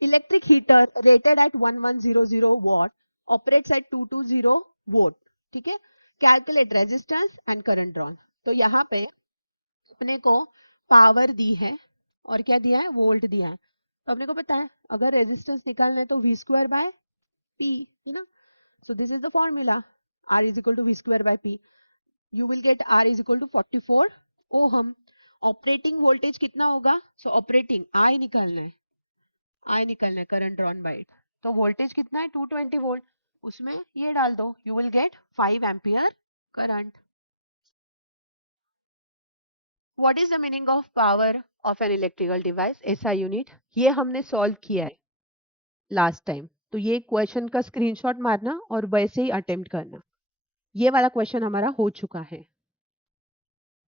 Electric heater rated at 1100 watt operates at 220 volt. ठीक है. Calculate resistance and current drawn. तो यहाँ पे अपने को पावर दी है और क्या दिया है? वोल्ट दिया है. तो अपने को पता है अगर रेजिस्टेंस निकालना है तो वी स्क्वायर बाय पी, है ना. So this is the formula. R is equal to V square by P. You will get R is equal to 44 ohm. Operating voltage कितना होगा? सो ऑपरेटिंग आई निकालना है. आई निकालना है करंट ड्रॉन बाय इट. तो वोल्टेज कितना है? 220 वोल्ट. उसमें ये डाल दो, you will gate 5 ampere current. What is the meaning of power of an electrical device? SI unit. ये हमने सॉल्व किया है लास्ट टाइम. तो ये क्वेश्चन का स्क्रीनशॉट मारना और वैसे ही अटेम्प्ट करना. ये वाला क्वेश्चन हमारा हो चुका है.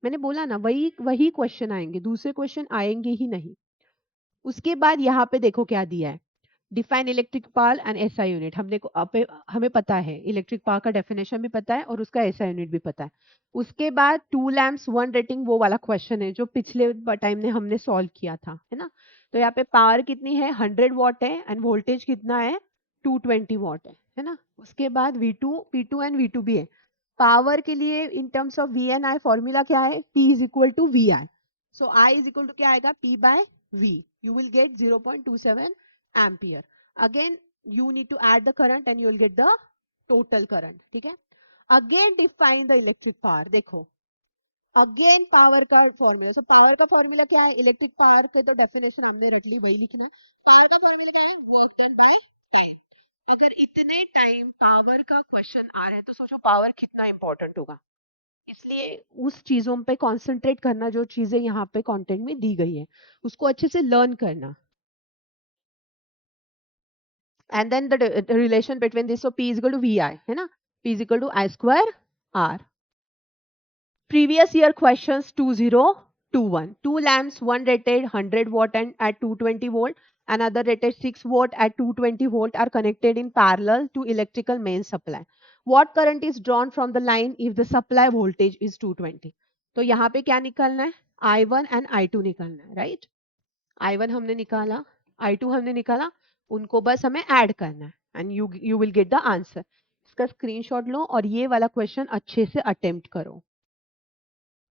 मैंने बोला ना, वही वही क्वेश्चन आएंगे, दूसरे क्वेश्चन आएंगे ही नहीं. उसके बाद यहाँ पे देखो क्या दिया है. Define electric power and SI unit. हमें पता है इलेक्ट्रिक पावर का डेफिनेशन भी पता है और उसका एसआई यूनिट भी पता है. उसके बाद 2 लैम्प्स 1 रेटिंग, वो वाला क्वेश्चन है जो पिछले टाइम ने हमने सॉल्व किया था, है ना. तो यहाँ पे पावर कितनी है? 100 वॉट है एंड वोल्टेज कितना है? 220 वॉट है ना. उसके बाद V2, P2 एंड V2 भी है. पावर के लिए in terms of V and I formula क्या है? P is equal to VI. So I is equal to क्या आएगा? P by V. You will get 0.27 ampere. Again, you need to add the current and you will get the total current. ठीक है. Again, define the electric power. देखो, अगेन पावर का फॉर्मूला. सो पावर का फॉर्मूला क्या है? इलेक्ट्रिक पावर के तो डेफिनेशन हमने रट ली, वही लिखना. पावर का फॉर्मूला क्या है? Work done by time. अगर इतने टाइम पावर का क्वेश्चन आ रहे हैं तो सोचो पावर कितना इंपॉर्टेंट होगा. इसलिए उस चीजों पे कंसंट्रेट करना जो चीजें यहाँ पे कंटेंट में दी गई है, उसको अच्छे से लर्न करना. And then the relation between this. So P is equal to VI, है ना. P is equal to I square R. Previous year questions 2021. 2 lamps, one rated 100 watt and at 220 volt, another rated 6 watt at 220 volt are connected in parallel to electrical main supply. What current is drawn from the line if the supply voltage is 220? तो यहाँ पे क्या निकालना है? I1 and I2 निकालना है, राइट. I1 हमने निकाला, I2 हमने निकाला, उनको बस हमें ऐड करना है and you will get the answer. इसका स्क्रीनशॉट लो और ये वाला क्वेश्चन अच्छे से अटेम्प्ट करो.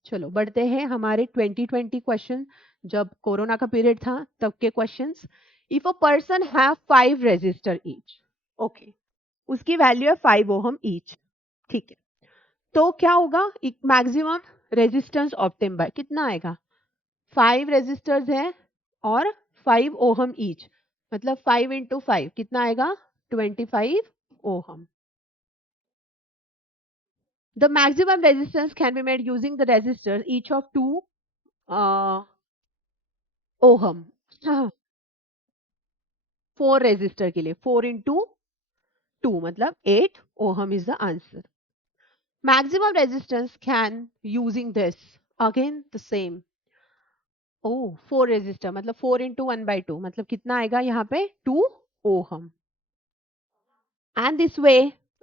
चलो बढ़ते हैं हमारे 2020 क्वेश्चन. जब कोरोना का पीरियड था तब के questions. If a person have 5 resistor each, okay, उसकी वैल्यू है 5 ओहम ईच, ठीक है। तो क्या होगा, एक मैक्सिमम रेजिस्टेंस ऑब्टेन बाय कितना आएगा, 5 रेजिस्टर्स है और 5 ओहम ईच, मतलब 5 इंटू 5 कितना आएगा, 25 ohm. The maximum resistance can be made using the resistors each of 2 ohm. 4 resistor के लिए 4 इंटू 2 मतलब 8 ohm is the answer. Maximum resistance can using this, again the same, oh 4 resistor मतलब 4 इंटू 1/2 मतलब कितना आएगा यहाँ पे 2 ohm. And this way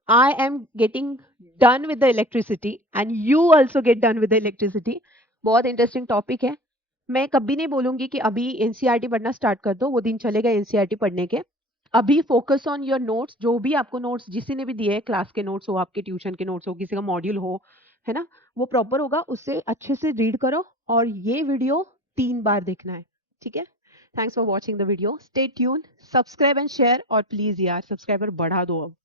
I am getting done with the electricity and you also get done with the electricity। बहुत इंटरेस्टिंग टॉपिक है। मैं कभी नहीं बोलूंगी कि अभी एनसीईआरटी पढ़ना स्टार्ट कर दो, वो दिन चले गए एनसीईआरटी पढ़ने के। अभी फोकस ऑन योर नोट्स, जो भी आपको नोट्स जिसी ने भी दिए, क्लास के नोट्स हो, आपके ट्यूशन के नोट्स हो, किसी का मॉड्यूल हो, है ना, वो प्रॉपर होगा, उससे अच्छे से रीड करो और ये वीडियो 3 बार देखना है, ठीक है। Thanks for watching the video, stay tune, subscribe and share, और प्लीज यार सब्सक्राइबर बढ़ा दो अब।